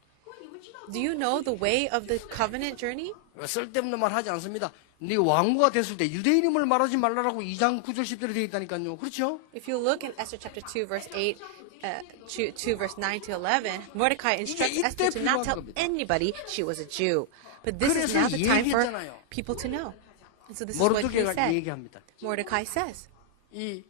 Do you know the way of the covenant journey? 쓸데없는 말 하지 않습니다. 네 왕후가 됐을 때 유대인임을 말하지 말라라고 2장 9절 10절에 되어 있다니까요. 그렇죠? If you look in Esther chapter 2, verse 8, 2 verse 9 to 11, Mordecai instructs 이때 Esther to not 필요한 tell 겁니다. anybody she was a Jew. But this is 그래서 now the time for 얘기했잖아요. people to know. And so this is what he 모르드게가 said. 얘기합니다. Mordecai says. 이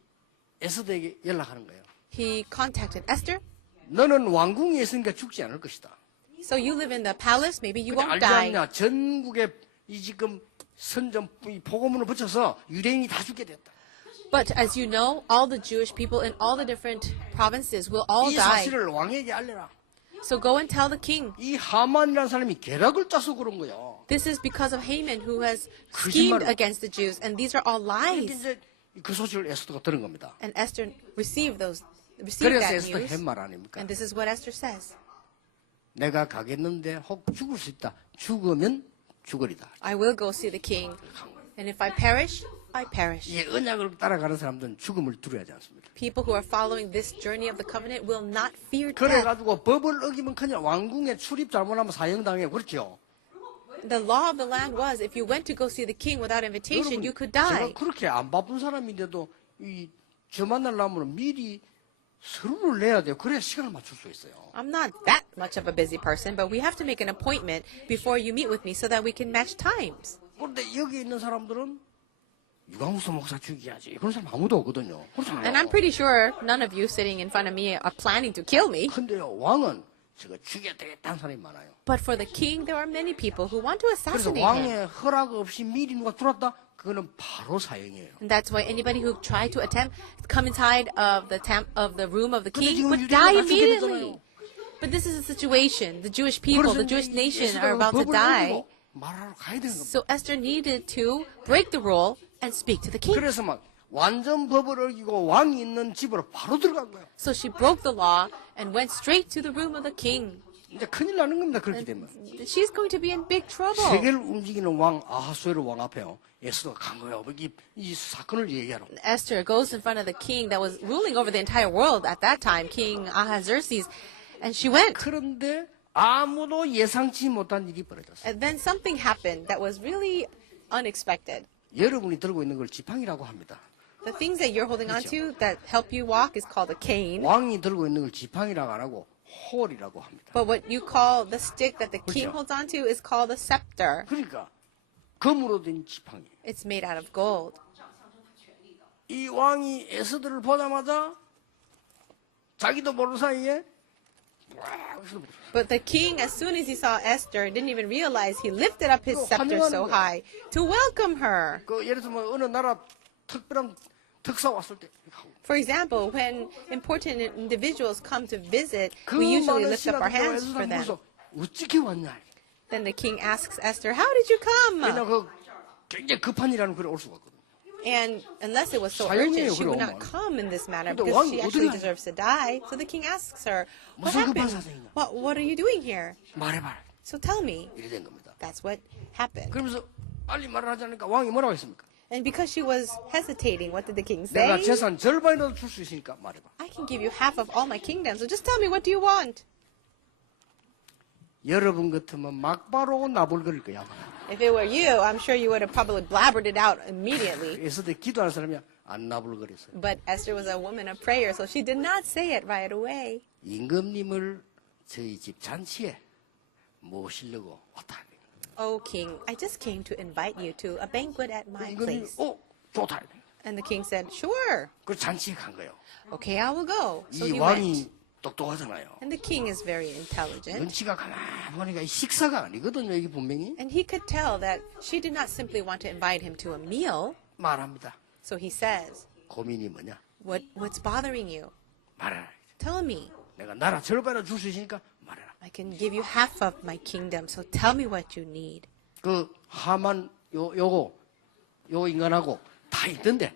에스더에게 연락하는 거예요. He contacted Esther. 너는 왕궁에 있으니까 죽지 않을 것이다. So you live in the palace, maybe you 근데 won't 알지 die. 않냐? 전국에 이 지금 선전 이 복음문을 붙여서 유대인이 다 죽게 됐다. But as you know, all the Jewish people in all the different provinces will all 이 die. 사실을 왕에게 알려라. So go and tell the king. 이 하만이라는 사람이 계략을 짜서 그런 거야. This is because of Haman who has schemed 거짓말로. against the Jews, and these are all 근데 lies. 이제 그 소식을 에스더가 들은 겁니다. And Esther received 그래서 that 에스더 news. 한 말 아닙니까? And this is what Esther says. 내가 가겠는데 혹 죽을 수 있다. 죽으면 죽으리다. I will go see the king, and if I perish, I perish. 이 언약을 따라가는 사람들은 죽음을 두려워하지 않습니다. People who are following this journey of the covenant will not fear death. 그래가지고 법을 어기면 그냥 왕궁에 출입 잘못하면 사형당해. 그렇죠? The law of the land was if you went to go see the king without invitation, you could die. 제가 그렇게 안 바쁜 사람인데도 저 만나려면 미리 서류를 내야 돼요. 그래야 시간을 맞출 수 있어요. I'm not that much of a busy person, but we have to make an appointment before you meet with me so that we can match times. 그런데 여기 있는 사람들은 유광수 목사 죽여야지. 그런 사람 아무도 없거든요. 그렇잖아요. And I'm pretty sure none of you sitting in front of me are planning to kill me. 근데요, 왕은 저거 죽여야 되겠다는 사람이 많아요. But for the king, there are many people who want to 그래서 assassinate him. 왕의 허락 없이 미리 누가 들어왔다? 그거는 바로 사형이에요. And that's why anybody who tried to attempt come inside of the room of the 근데 king 지금 would 유대인은 die 다 죽게 immediately. 되잖아요. But this is a situation. The Jewish people, the Jewish nation are about to 법을 die. 어기고 말하러 가야 되는 겁니다. So Esther needed to break the rule and speak to the king. 그래서 막 완전 법을 어기고 왕이 있는 집으로 바로 들어간 거예요. So she broke the law and went straight to the room of the king. 이제 큰일 나는 겁니다. 그렇게 되면. She's going to be in big trouble. 세계를 움직이는 왕 아하수에로 왕 앞에요. 에스더가 간 거예요. 이 사건을 얘기하러. Esther goes in front of the king that was ruling over the entire world at that time, King Ahasuerus, and she went. 그런데 아무도 예상치 못한 일이 벌어졌어요. And then something happened that was really unexpected. 여러분이 들고 있는 걸 지팡이라고 합니다. The things that you're holding onto that help you walk is called a cane. 왕이 들고 있는 걸 지팡이라고 안 하고 홀이라고 합니다. But what you call the stick that the king 그렇죠. holds onto is called a scepter. 그러니까 금으로 된 지팡이. It's made out of gold. 이 왕이 에스더를 보자마자 자기도 모르는 사이에 But the king, as soon as he saw Esther, didn't even realize he lifted up his scepter so high to welcome her. 그 예를 들면 어느 나라 특별한 특사 왔을 때 For example, when important individuals come to visit, 그 we usually 많은 lift up our 신하들과 hands for 에스더가 them. 물어서 어떻게 왔냐? Then the king asks Esther, "How did you come?" 왜냐 그 굉장히 급한 일하는 글에 올 수가 없거든. And unless it was so 사형이에요, urgent, she would 그럼. not come in this manner 근데 because 왕이 she actually 어떻게 deserves to die. So the king asks her, "What 무슨 급한 happened? 사정이냐? What are you doing here? 말해봐. So tell me." 이래 된 겁니다. That's what happened. 그러면서 빨리 말을 하지 않으니까 왕이 뭐라고 했습니까? And because she was hesitating, what did the king 내가 say? 재산 절반이라도 줄 수 있으니까 말해봐. I can give you half of all my kingdom, so just tell me, what do you want? 여러분 같으면 막바로 나불거릴 거야. If it were you, I'm sure you would have probably blabbered it out immediately. 에스더 기도하는 사람이 안 나불거렸어요. But Esther was a woman of prayer, so she did not say it right away. 임금님을 저희 집 잔치에 모시려고 왔다. Oh, king, I just came to invite you to a banquet at my 임금님, place. 좋다. And the king said, sure. 그 잔치에 간 거예요. Okay, I will go. So 이 he 왕이 went. 똑똑하잖아요. And the king is very intelligent. 눈치가 가만히 보니까 이 식사가 아니거든요. 이게 분명히 And he could tell that she did not simply want to invite him to a meal. 말합니다. So he says, 고민이 뭐냐? what's bothering you? 말해라. Tell me. 내가 나라 절반을 줄 수 있으니까 말해라. I can give you half of my kingdom, so tell me what you need. 그 하만 요 인간하고 다 있던데.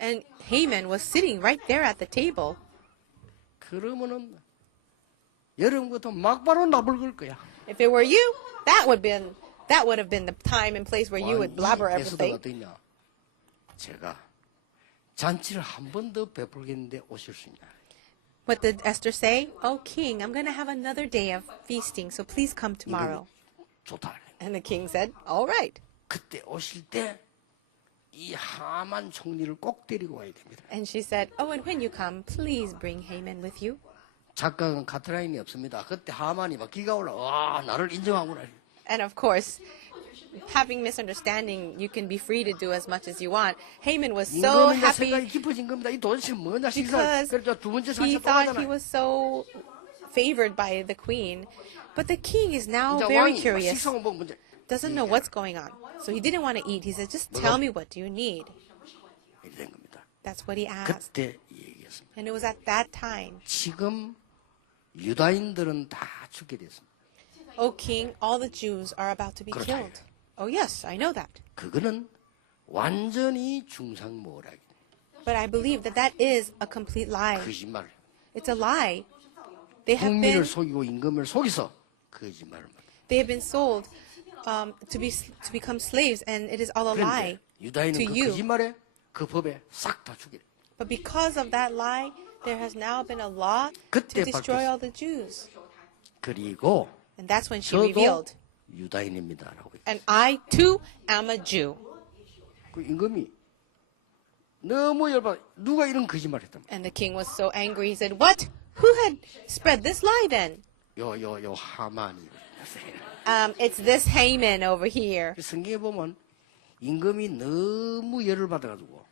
And Haman was sitting right there at the table. 그러면은 여러분 것도 막바로 나불걸 거야. If it were you, that would have been the time and place where you would blabber 에스더가 everything. 어떠냐? 제가 잔치를 한 번 더 베풀겠는데 오실 수 있냐? What did Esther say? Oh, king, I'm going to have another day of feasting, so please come tomorrow. 좋다. And the king said, all right. 그때 오실 때 이 하만 총리를 꼭 데리고 와야 됩니다. And she said, oh, and when you come, please bring Haman with you. 작가는 카트라인이 없습니다. 그때 하만이 막 기가 올라. 와, 나를 인정하구나. And of course, having misunderstanding, you can be free to do as much as you want. Haman was so 임금님의 생각이 happy 깊어진 겁니다. 이 도대체 뭐냐 식사. because 그래서 두 번째 he 잔치 또 thought he 하잖아요. was so favored by the queen. But the king is now 이제 very 왕이 curious, 식사만 보면 문제. doesn't know what's going on. So he didn't want to eat. He said, just tell me, what do you need? 이래 된 겁니다. That's what he asked. 그때 이 얘기했습니다. And it was at that time. 지금 유다인들은 다 죽게 됐습니다. O king, all the Jews are about to be 그렇다. killed. Oh, yes, I know that. 그거는 완전히 중상모략. But I believe that that is a complete lie. 거짓말. It's a lie. They have 국민을 been 속이고 임금을 속여서 거짓말을 합니다. they have been sold to become slaves, and it is all a lie 그런데 유다인은 to 그 you. 거짓말에 그 법에 싹 다 죽이래. But because of that lie, there has now been a law to 그때 destroy 바뀌었어. all the Jews. 그리고 And that's when she 저도 revealed, 유다인입니다라고. and I too am a Jew. 그 임금이 너무 열받아. 누가 이런 거짓말 했단 말이야. And the king was so angry. He said, "What? Who had spread this lie then?" 요 하만이. It's this Haman over here. 성경에 보면 임금이 너무 열을 받아가지고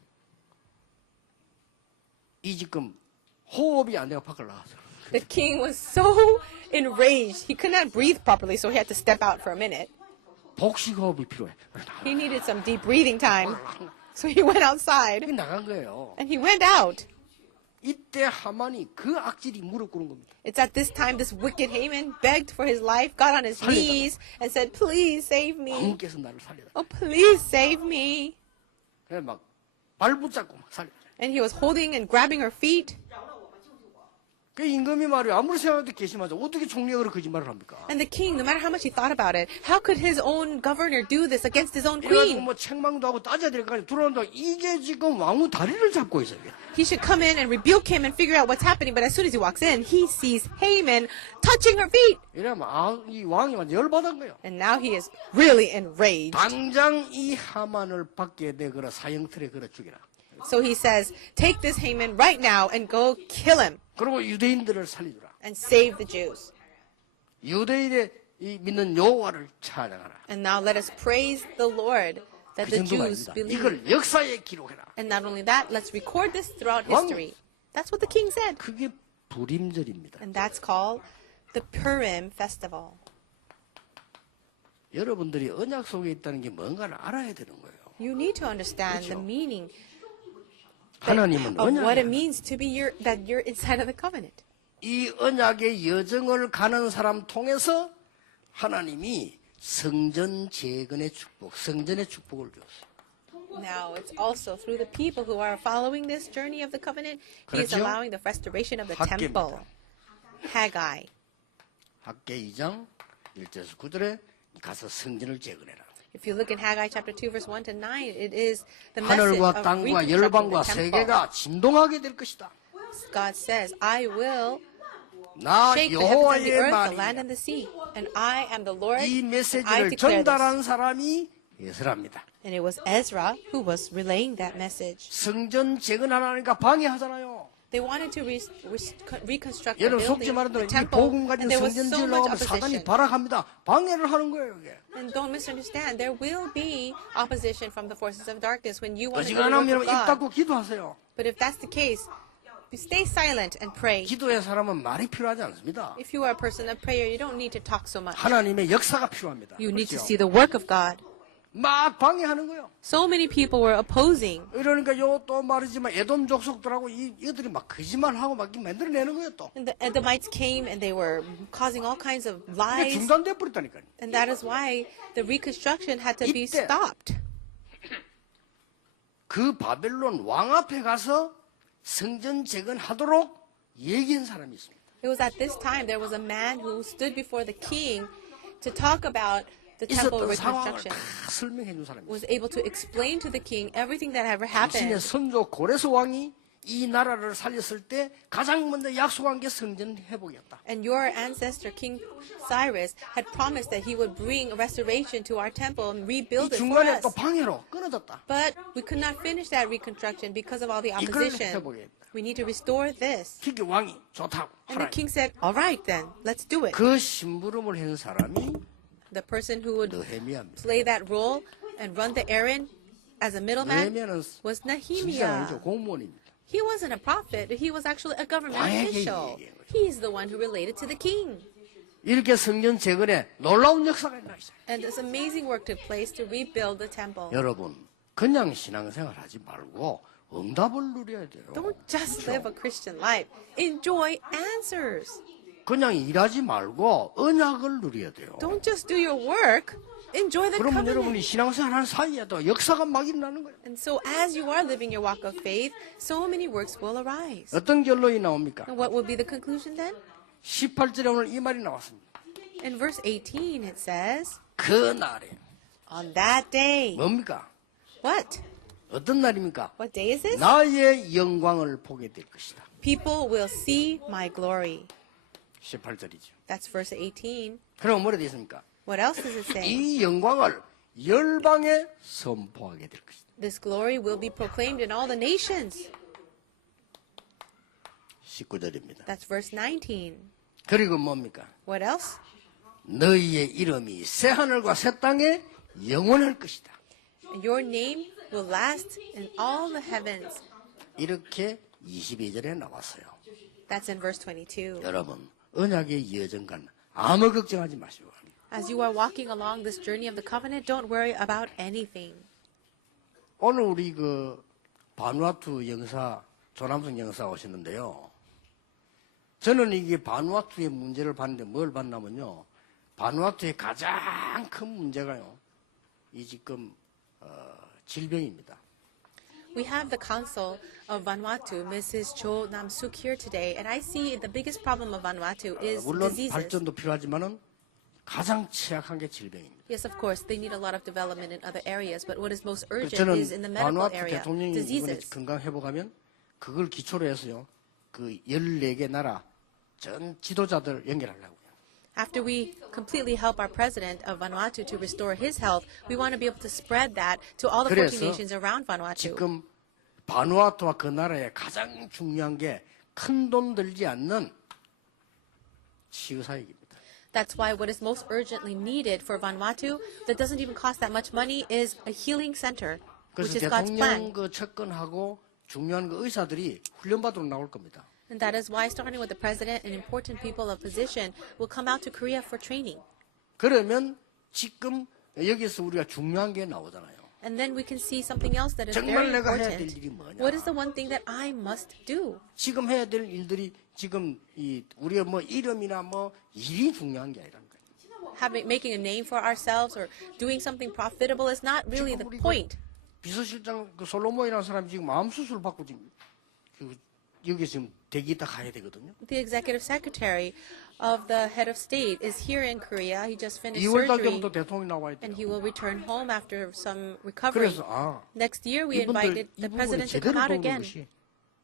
이 지금 호흡이 안 되고 밖을 나가서 The king was so enraged. He could not breathe properly, so he had to step out for a minute. 복식 호흡이 필요해. He needed some deep breathing time. So he went outside. 나간 거예요. And he went out. 이때 하만이 그 악질이 무릎 꿇은 겁니다. It's at this time this wicked Haman begged for his life, got on his knees, and said, "Please save me. 왕께서 나를 살려라. Oh, please save me." 그래 막 발붙잡고 막 살려. And he was holding and grabbing her feet. 그 임금이 말이야 아무리 생각해도 괘씸하죠. 어떻게 총리가 그런 거짓말을 합니까? And the king, no matter how much he thought about it, how could his own governor do this against his own 이래가지고 queen? 뭐 책망도 하고 따져야 될 거 아니야. 들어온다. 이게 지금 왕후 다리를 잡고 있어요. He should come in and rebuke him and figure out what's happening. But as soon as he walks in, he sees Haman touching her feet. 이러면 이 왕이 완전 열받은 거예요. And now he is really enraged. 당장 이 하만을 밖에 내거라 사형틀에 걸어 죽이라. So he says, "Take this Haman right now and go kill him 그리고 유대인들을 살리주라. and save the Jews. 유대인의 이 믿는 여호와를 찬양하라. And now let us praise the Lord that 그 the 정도가 Jews 아닙니다. believe." 이걸 역사에 기록해라. And not only that, let's record this throughout 왕- history. That's what the king said. 그게 불임절입니다. And that's called the Purim festival. 여러분들이 언약 속에 있다는 게 뭔가를 알아야 되는 거예요. You need to understand the 그렇죠. meaning 하나님은 of what it 언약이야. means to be that you're inside of the covenant. 이 언약의 여정을 가는 사람 통해서 하나님이 성전 재건의 축복, 성전의 축복을 주었어요. Now, it's also through the people who are following this journey of the covenant, he is 그렇죠? allowing the restoration of the 학계입니다. temple. Haggai. 학계 2장 1절에서 9절에 가서 성전을 재건해라. If you look in Haggai chapter 2, verse 1 to 9, it is the message 하늘과 of 땅과 reconstructing 열방과 the temple. 세계가 진동하게 될 것이다. God says, "I will 나 shake the heavens and the 여호와의 earth, the land 말이야. and the sea, and I am the Lord, 이 and I 메시지를 declare this." 전달한 사람이 예스라입니다. And it was Ezra who was relaying that message. 성전 재건하라니까 방해하잖아요. They wanted to reconstruct the 여러분 속지 building, 말아도 the 이 temple, 복음 가진 and there was 성전 so 지으려고 much 하면 사단이 opposition. 발악합니다. 방해를 하는 거예요. 이게. And don't misunderstand, there will be opposition from the forces of darkness when you want to do the 어지간하면 work 여러분 of 입 God. 닫고 기도하세요. But if that's the case, you stay silent and pray. 기도의 사람은 말이 필요하지 않습니다. If you are a person of prayer, you don't need to talk so much. 하나님의 역사가 필요합니다. You need to 그렇죠? see the work of God. 막 방해하는 거예요. So many people were opposing. 그러니까 요 또 말이지만 에돔 족속들하고 이들이 막 거짓말하고 막 만들어내는 거예요 또. And the Edomites came and they were causing all kinds of 이게 lies. 중단돼 버렸다니까요. And that is why the reconstruction had to be 이때 stopped. 그 바벨론 왕 앞에 가서 성전 재건하도록 얘기한 사람이 있습니다. It was at this time there was a man who stood before the king to talk about the temple 있었던 상황을 reconstruction. 다 설명해 준 사람이 있어요. Was able to explain to the king everything that ever 당신의 happened. 선조 고레스 왕이 이 나라를 살렸을 때 가장 먼저 약속한 게 성전 회복이었다. And your ancestor, King Cyrus, had promised that he would bring restoration to our temple and 이 rebuild it for 중간에 us. 또 방해로 끊어졌다. But we could not finish that reconstruction because of all the 이걸 opposition. 회복해야 된다. We need to restore this. 그게 왕이 좋다고 And the 하라. king said, "All right then, let's do it." 그 심부름을 한 사람이 The person who would 느헤미야입니다. play that role and run the errand as a middleman 느헤미야는 was 승장 아니죠. Nehemiah. 공무원입니다. He wasn't a prophet. He was actually a government 왕에게 official. 얘기한 거죠. He's the one who related to the king. 이렇게 성전 재건에 놀라운 역사가 있나 있어요. And this amazing work took place to rebuild the temple. 여러분 그냥 신앙생활 하지 말고 응답을 누려야 돼요. Don't just live a Christian life. Enjoy answers. 그냥 일하지 말고 언약을 누려야 돼요. Don't just do your work. Enjoy the 그러면 covenant. 여러분이 신앙생활 하는 사이에도 역사가 막 일어나는 거예요. And so as you are living your walk of faith, so many works will arise. 어떤 결론이 나옵니까? And what will be the conclusion then? 18절에 오늘 이 말이 나왔습니다. In verse 18 it says, 그 날에 on that day. 뭡니까? What? 어떤 날입니까? What day is this? 나의 영광을 보게 될 것이다. People will see my glory. 18절이죠. That's verse 18. 그럼 뭐라 되어 있습니까? What else does it say? 이 영광을 열방에 선포하게 될 것이다. This glory will be proclaimed in all the nations. 19절입니다. That's verse 19. 그리고 뭡니까? What else? 너희의 이름이 새 하늘과 새 땅에 영원할 것이다. And your name will last in all the heavens. 이렇게 22절에 나왔어요. That's in verse 22. 여러분, 언약의 여정간 아무 걱정하지 마시고. As you are walking along this journey of the covenant, don't worry about anything. 오늘 우리 그 바누아투 영사, 조남성 영사 오셨는데요. 저는 이게 바누아투의 문제를 봤는데 뭘 봤냐면요. 바누아투의 가장 큰 문제가요. 이 지금 질병입니다. We have the council of Vanuatu, Mrs. Cho Nam-suk here today, and I see the biggest problem of Vanuatu is 물론 diseases. 발전도 필요하지만은 가장 취약한 게 질병입니다. Yes, of course, they need a lot of development in other areas, but what is most urgent 저는 is in the medical 바누아투 area, 대통령이 이번에 diseases. 건강 회복하면 그걸 기초로 해서요. 그 14개 나라 전 지도자들 연결하려고요. After we completely help our president of Vanuatu to restore his health, we want to be able to spread that to all the 14 그래서 nations around Vanuatu. 지금 바누아투와 그 나라의 가장 중요한 게 큰 돈 들지 않는 치유사역입니다. That's why what is most urgently needed for Vanuatu that doesn't even cost that much money is a healing center, which 그래서 is God's plan. 대통령 그 측근하고 중요한 그 의사들이 훈련받으러 나올 겁니다. And that is why, starting with the president and important people of position, will come out to Korea for training. 그러면 지금 여기서 우리가 중요한 게 나오잖아요. And then we can see something else that is 정말 very 내가 해야 될 important. 일이 뭐냐? What is the one thing that I must do? 지금 해야 될 일들이 지금 이 우리의 뭐 이름이나 뭐 일이 중요한 게 아니라는 거예요. Making a name for ourselves or doing something profitable is not really the 지금 우리 point. 비서실장 그 솔로몬이라는 사람이 지금 마음 수술 받고 지금 여기 지금 대기 딱 가야 되거든요. The executive secretary of the head of state is here in Korea. He just finished 2월 surgery 달부터 대통령이 나와야 and 돼요. he will return home after some recovery. 그래서 Next year, we 이분들 invited the 이 부분을 president to 제대로 come out 도우는 again. 것이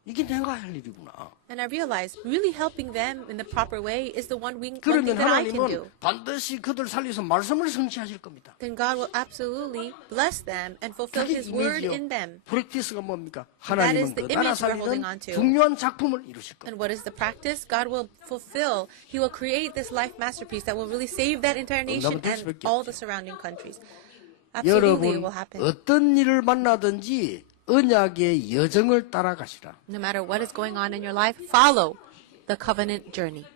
이게 내가 할 일이구나. And I realized really helping them in the proper way is the one thing 그러면 that I can do. 하나님은 반드시 그들 살려서 말씀을 성취하실 겁니다. Then God will absolutely bless them and fulfill 그게 His word 이미지요. in them. 프랙티스가 뭡니까? That is 하나님은 the 그 나라 image we're holding 살리는 on to. 중요한 작품을 이루실 겁니다. And what is the practice? God will fulfill. He will create this life masterpiece that will really save that entire nation 응답은 될 and 수밖에 all 없죠. the surrounding countries. Absolutely, it 여러분 will happen. 어떤 일을 만나든지 언약의 여정을 따라가시라. No matter what is going on in your life, follow the covenant journey.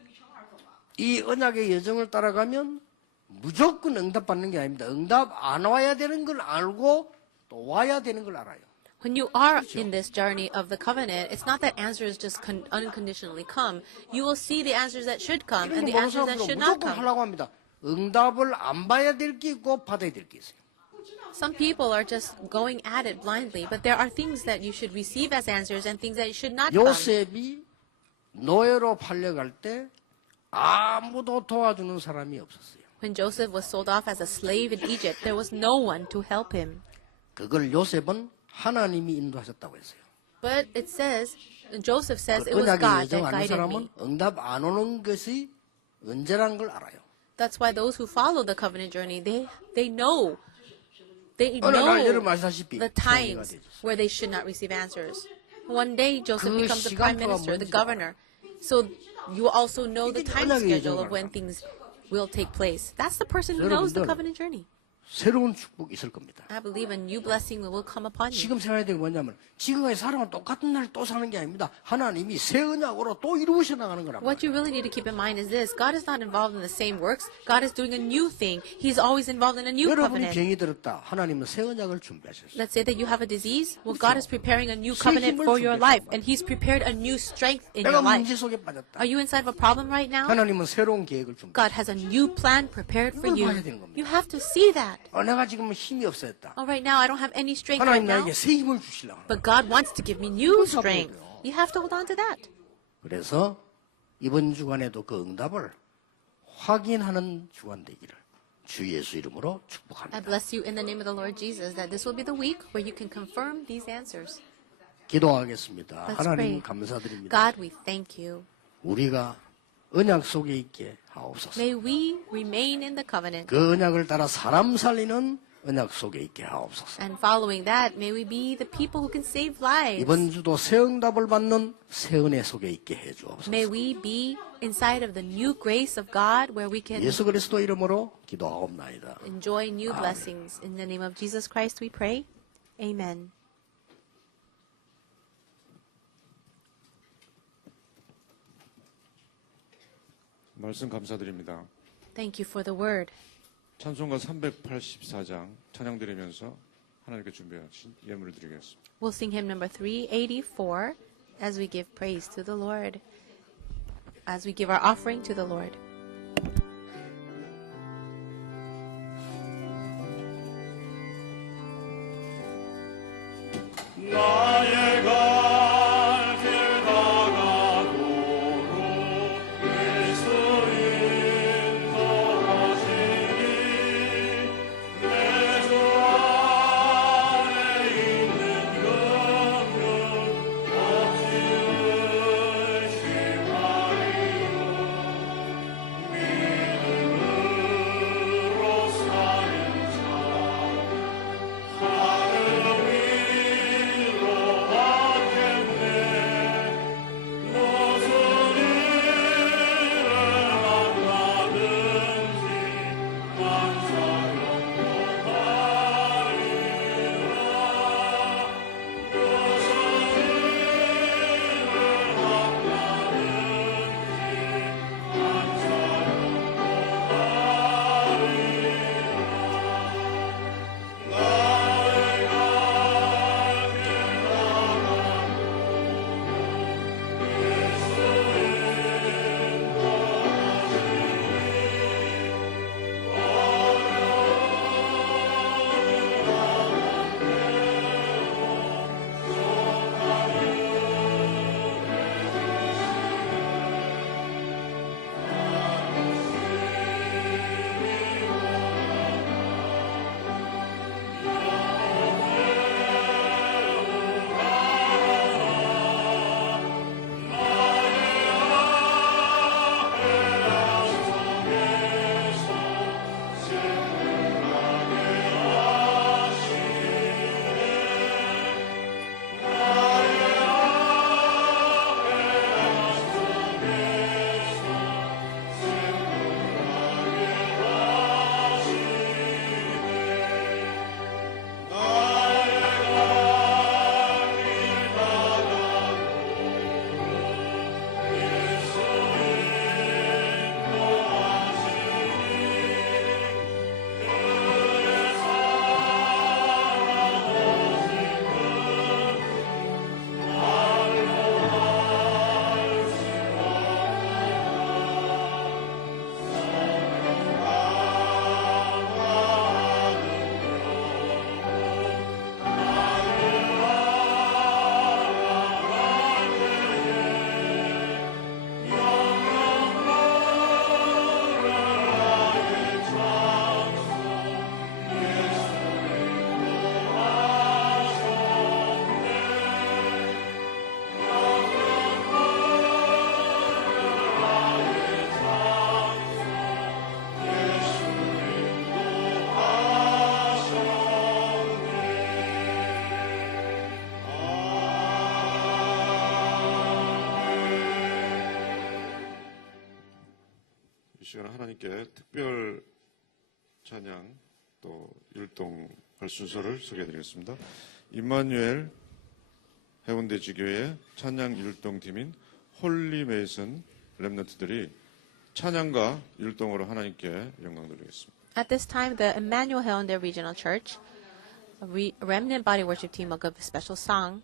이 언약의 여정을 따라가면 무조건 응답받는 게 아닙니다. 응답 안 와야 되는 걸 알고 또 와야 되는 걸 알아요. When you are in this journey of the covenant, it's not that answers just unconditionally come. You will see the answers that should come and 이런 the 모든 answers that 사람들은 should not 무조건 come. 하려고 합니다. 응답을 안 봐야 될 게 있고 받아야 될 게 있어요. Some people are just going at it blindly, but there are things that you should receive as answers and things that should not come. 요셉이 노예로 팔려갈 때 아무도 도와주는 사람이 없었어요. When Joseph was sold off as a slave in Egypt, there was no one to help him. 그걸 요셉은 하나님이 인도하셨다고 했어요. But it says, Joseph says it was 언약의 God 여정 that 아는 guided 사람은 me. 응답 안 오는 것이 언제라는 걸 알아요. That's why those who follow the covenant journey, they know. They 어느 날 여러분 know 아시다시피 the 총리가 times 되셨어요. where they should not receive answers. One day, Joseph 그 becomes the prime 시간표가 minister, the 뭔지도 governor. So you also know the 이게 time 언약의 schedule of 여정을 when 알아요. things will take place. That's the person who knows the 여러분들, covenant journey. 새로운 축복이 있을 겁니다. I believe a new blessing will come upon you. 지금 생각해야 되는 게 뭐냐면 지금까지 사람은 똑같은 날 또 사는 게 아닙니다. 하나님이 새 언약으로 또 이루어져 나가는 거란 What 말이에요. you really need to keep in mind is this. God is not involved in the same works. God is doing a new thing. He's always involved in a new 여러분이 covenant. 병이 들었다. 하나님은 새 언약을 준비하셨어요. Let's say that you have a disease. Well, God is preparing a new covenant for your life, and He's prepared a new strength in 내가 your life. 문제 속에 빠졌다. Are you inside of a problem right now? 하나님은 새로운 계획을 준비하셨어요. God has a new plan prepared for you. 봐야 되는 겁니다. You have to see that. 내가 지금 힘이 없어졌다. Oh, right now I don't have any strength right 하나님 now, 나에게 새 힘을 주시려고 합니다. but God wants to give me new 그거 잡아야 strength. 돼요. You have to hold on to that. 그래서 이번 주간에도 그 응답을 확인하는 주간 되기를 주 예수 이름으로 I 축복합니다. bless you in the name of the Lord Jesus that this will be the week where you can confirm these answers. 기도하겠습니다. Let's 하나님 pray. 감사드립니다. God, we thank you. 우리가 언약 속에 있게 하옵소서. May we remain in the covenant. 그 언약을 따라 사람 살리는 언약 속에 있게 하옵소서. And following that, may we be the people who can save lives. 이번 주도 새 응답을 받는 새 은혜 속에 있게 해 주옵소서. May we be inside of the new grace of God where we can 예수 그리스도 이름으로 기도하옵나이다. enjoy new blessings. In the name of Jesus Christ we pray. Amen. 말씀 감사드립니다. Thank you for the word. 찬송가 384장 찬양 드리면서 하나님께 준비하신 예물을 드리겠습니다. We'll sing hymn number 384 as we give praise to the Lord, as we give our offering to the Lord. 나의 갈 길 다가도록 그리스도 인도하시니 내 주 안에 있는 영혼 없이 의심하리요 믿음으로 사는 자 하늘 위로 받겠네 무슨 일을 만나든지 이 시간 하나님께 특별 찬양 또 율동할 순서를 소개해드리겠습니다. 임마누엘 해운대 지교의 찬양 율동팀인 홀리 메이슨 렘넌트들이 찬양과 율동으로 하나님께 영광 돌리겠습니다. At this time, the Emmanuel Hyundai Regional Church, remnant body worship team will give a special song.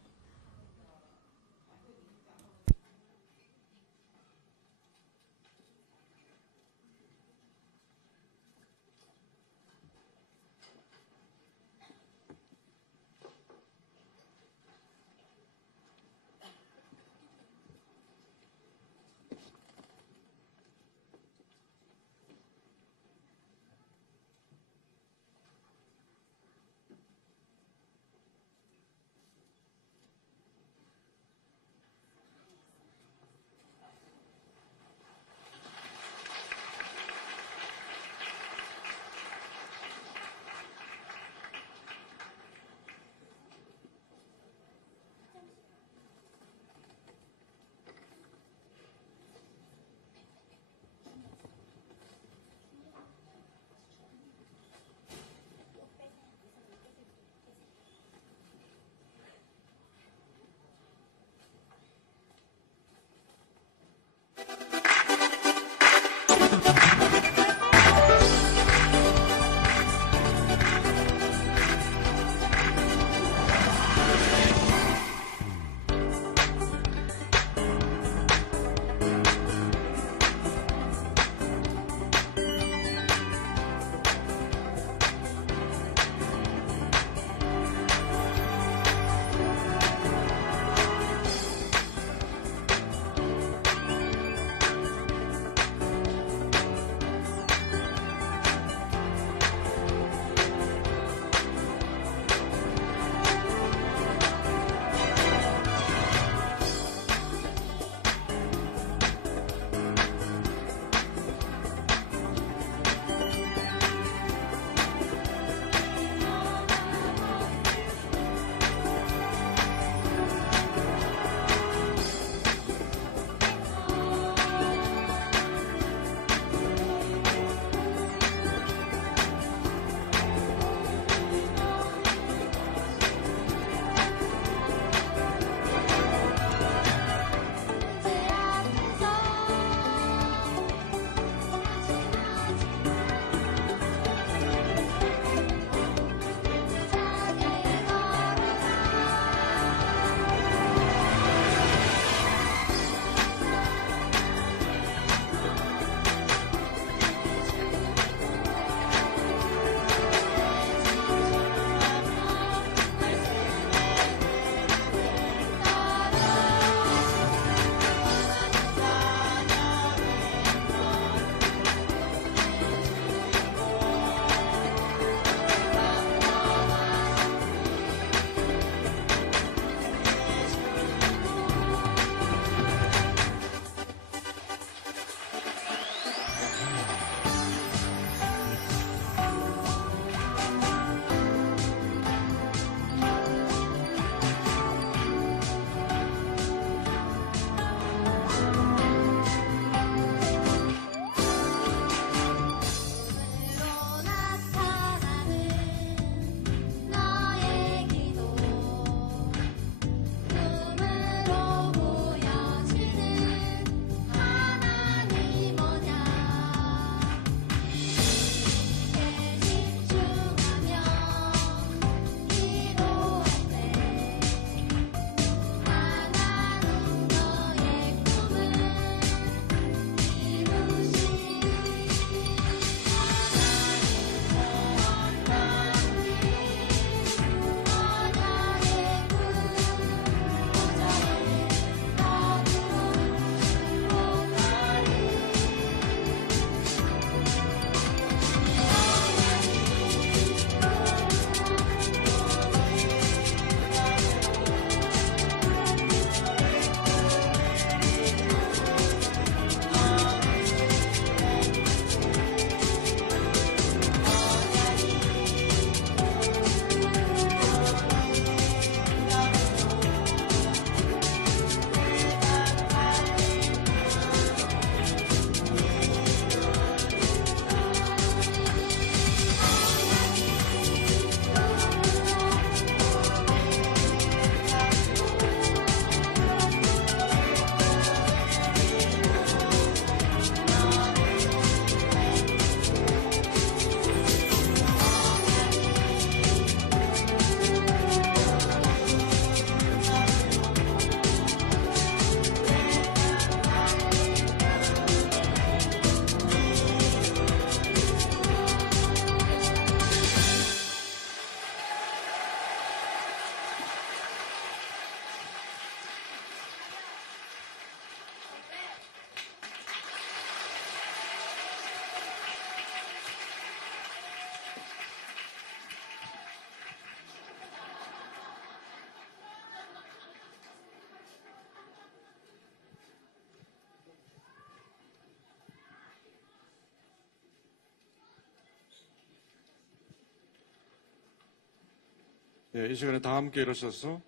예, 이 시간에 다 함께 일어서서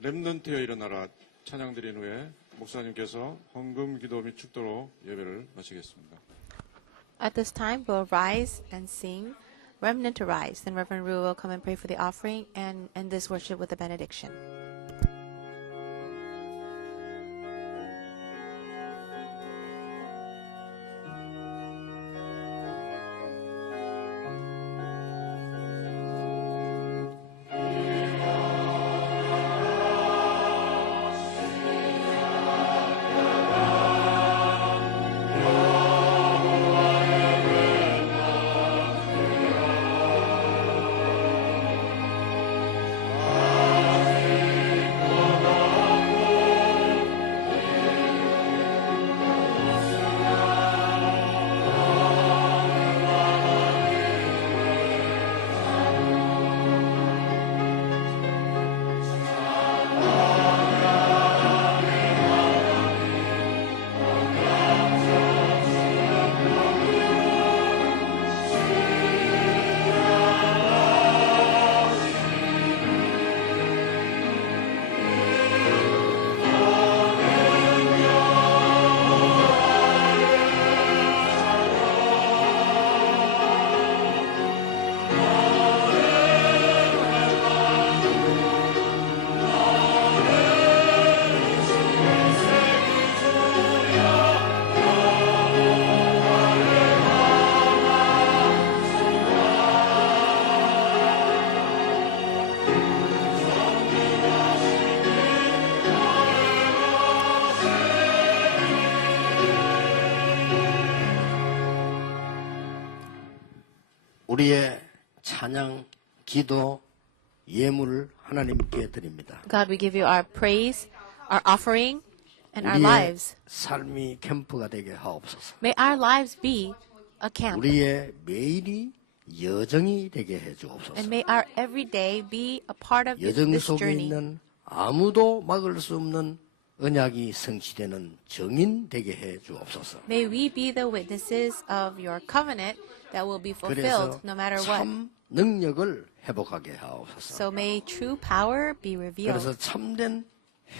렘넌트여 일어나라 찬양 드린 후에 목사님께서 헌금 기도 및 축도로 예배를 마치겠습니다. At this time, we'll rise and sing Remnant Arise. Then Reverend Rue will come and pray for the offering and end this worship with a benediction. 우리의 찬양, 기도, 예물을 하나님께 드립니다. God, we give you our praise, our offering, and our 우리의 lives. 삶이 캠프가 되게 하옵소서. May our lives be a camp. 우리의 매일이 여정이 되게 해 주옵소서. And may our everyday be a part of 여정 this 속에 journey. 있는 아무도 막을 수 없는 언약이 성취되는 증인 되게 해 주옵소서. May we be the witnesses of your covenant that will be 그래서 fulfilled no matter what. 참 능력을 회복하게 하옵소서. So may true power be revealed. 그래서 참된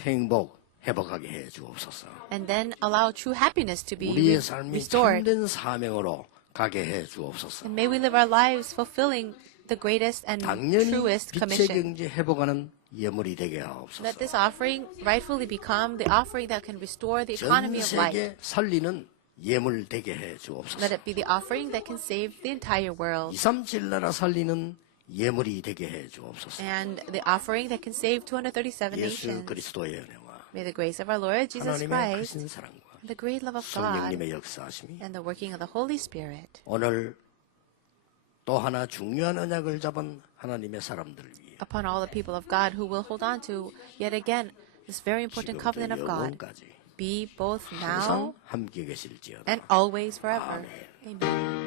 행복 회복하게 해 주옵소서. And then allow true happiness to be 우리의 삶이 restored. 참된 사명으로 가게 해 주옵소서. And may we live our lives fulfilling the greatest and 당연히 truest 빛의 commission. 경제 회복하는 예물이 되게 하옵소서. Let this offering rightfully become the offering that can restore the 전 economy of life. 세계 살리는 예물 되게 해 주옵소서. Let it be the offering that can save the entire world. 237 나라 살리는 예물이 되게 해 주옵소서. And the offering that can save 237 예수 nations. 그리스도의 은혜와 May the grace of our Lord Jesus 하나님의 Christ, 크신 사랑과 the great love of God, 성령님의 역사하심이 and the working of the Holy Spirit 오늘 또 하나 중요한 언약을 잡은 하나님의 사람들을 위해 upon all the people of God who will hold on to yet again this very important covenant 지금부터 of God 영원까지 be both 항상 now 함께 계실지어다. and always forever. Amen.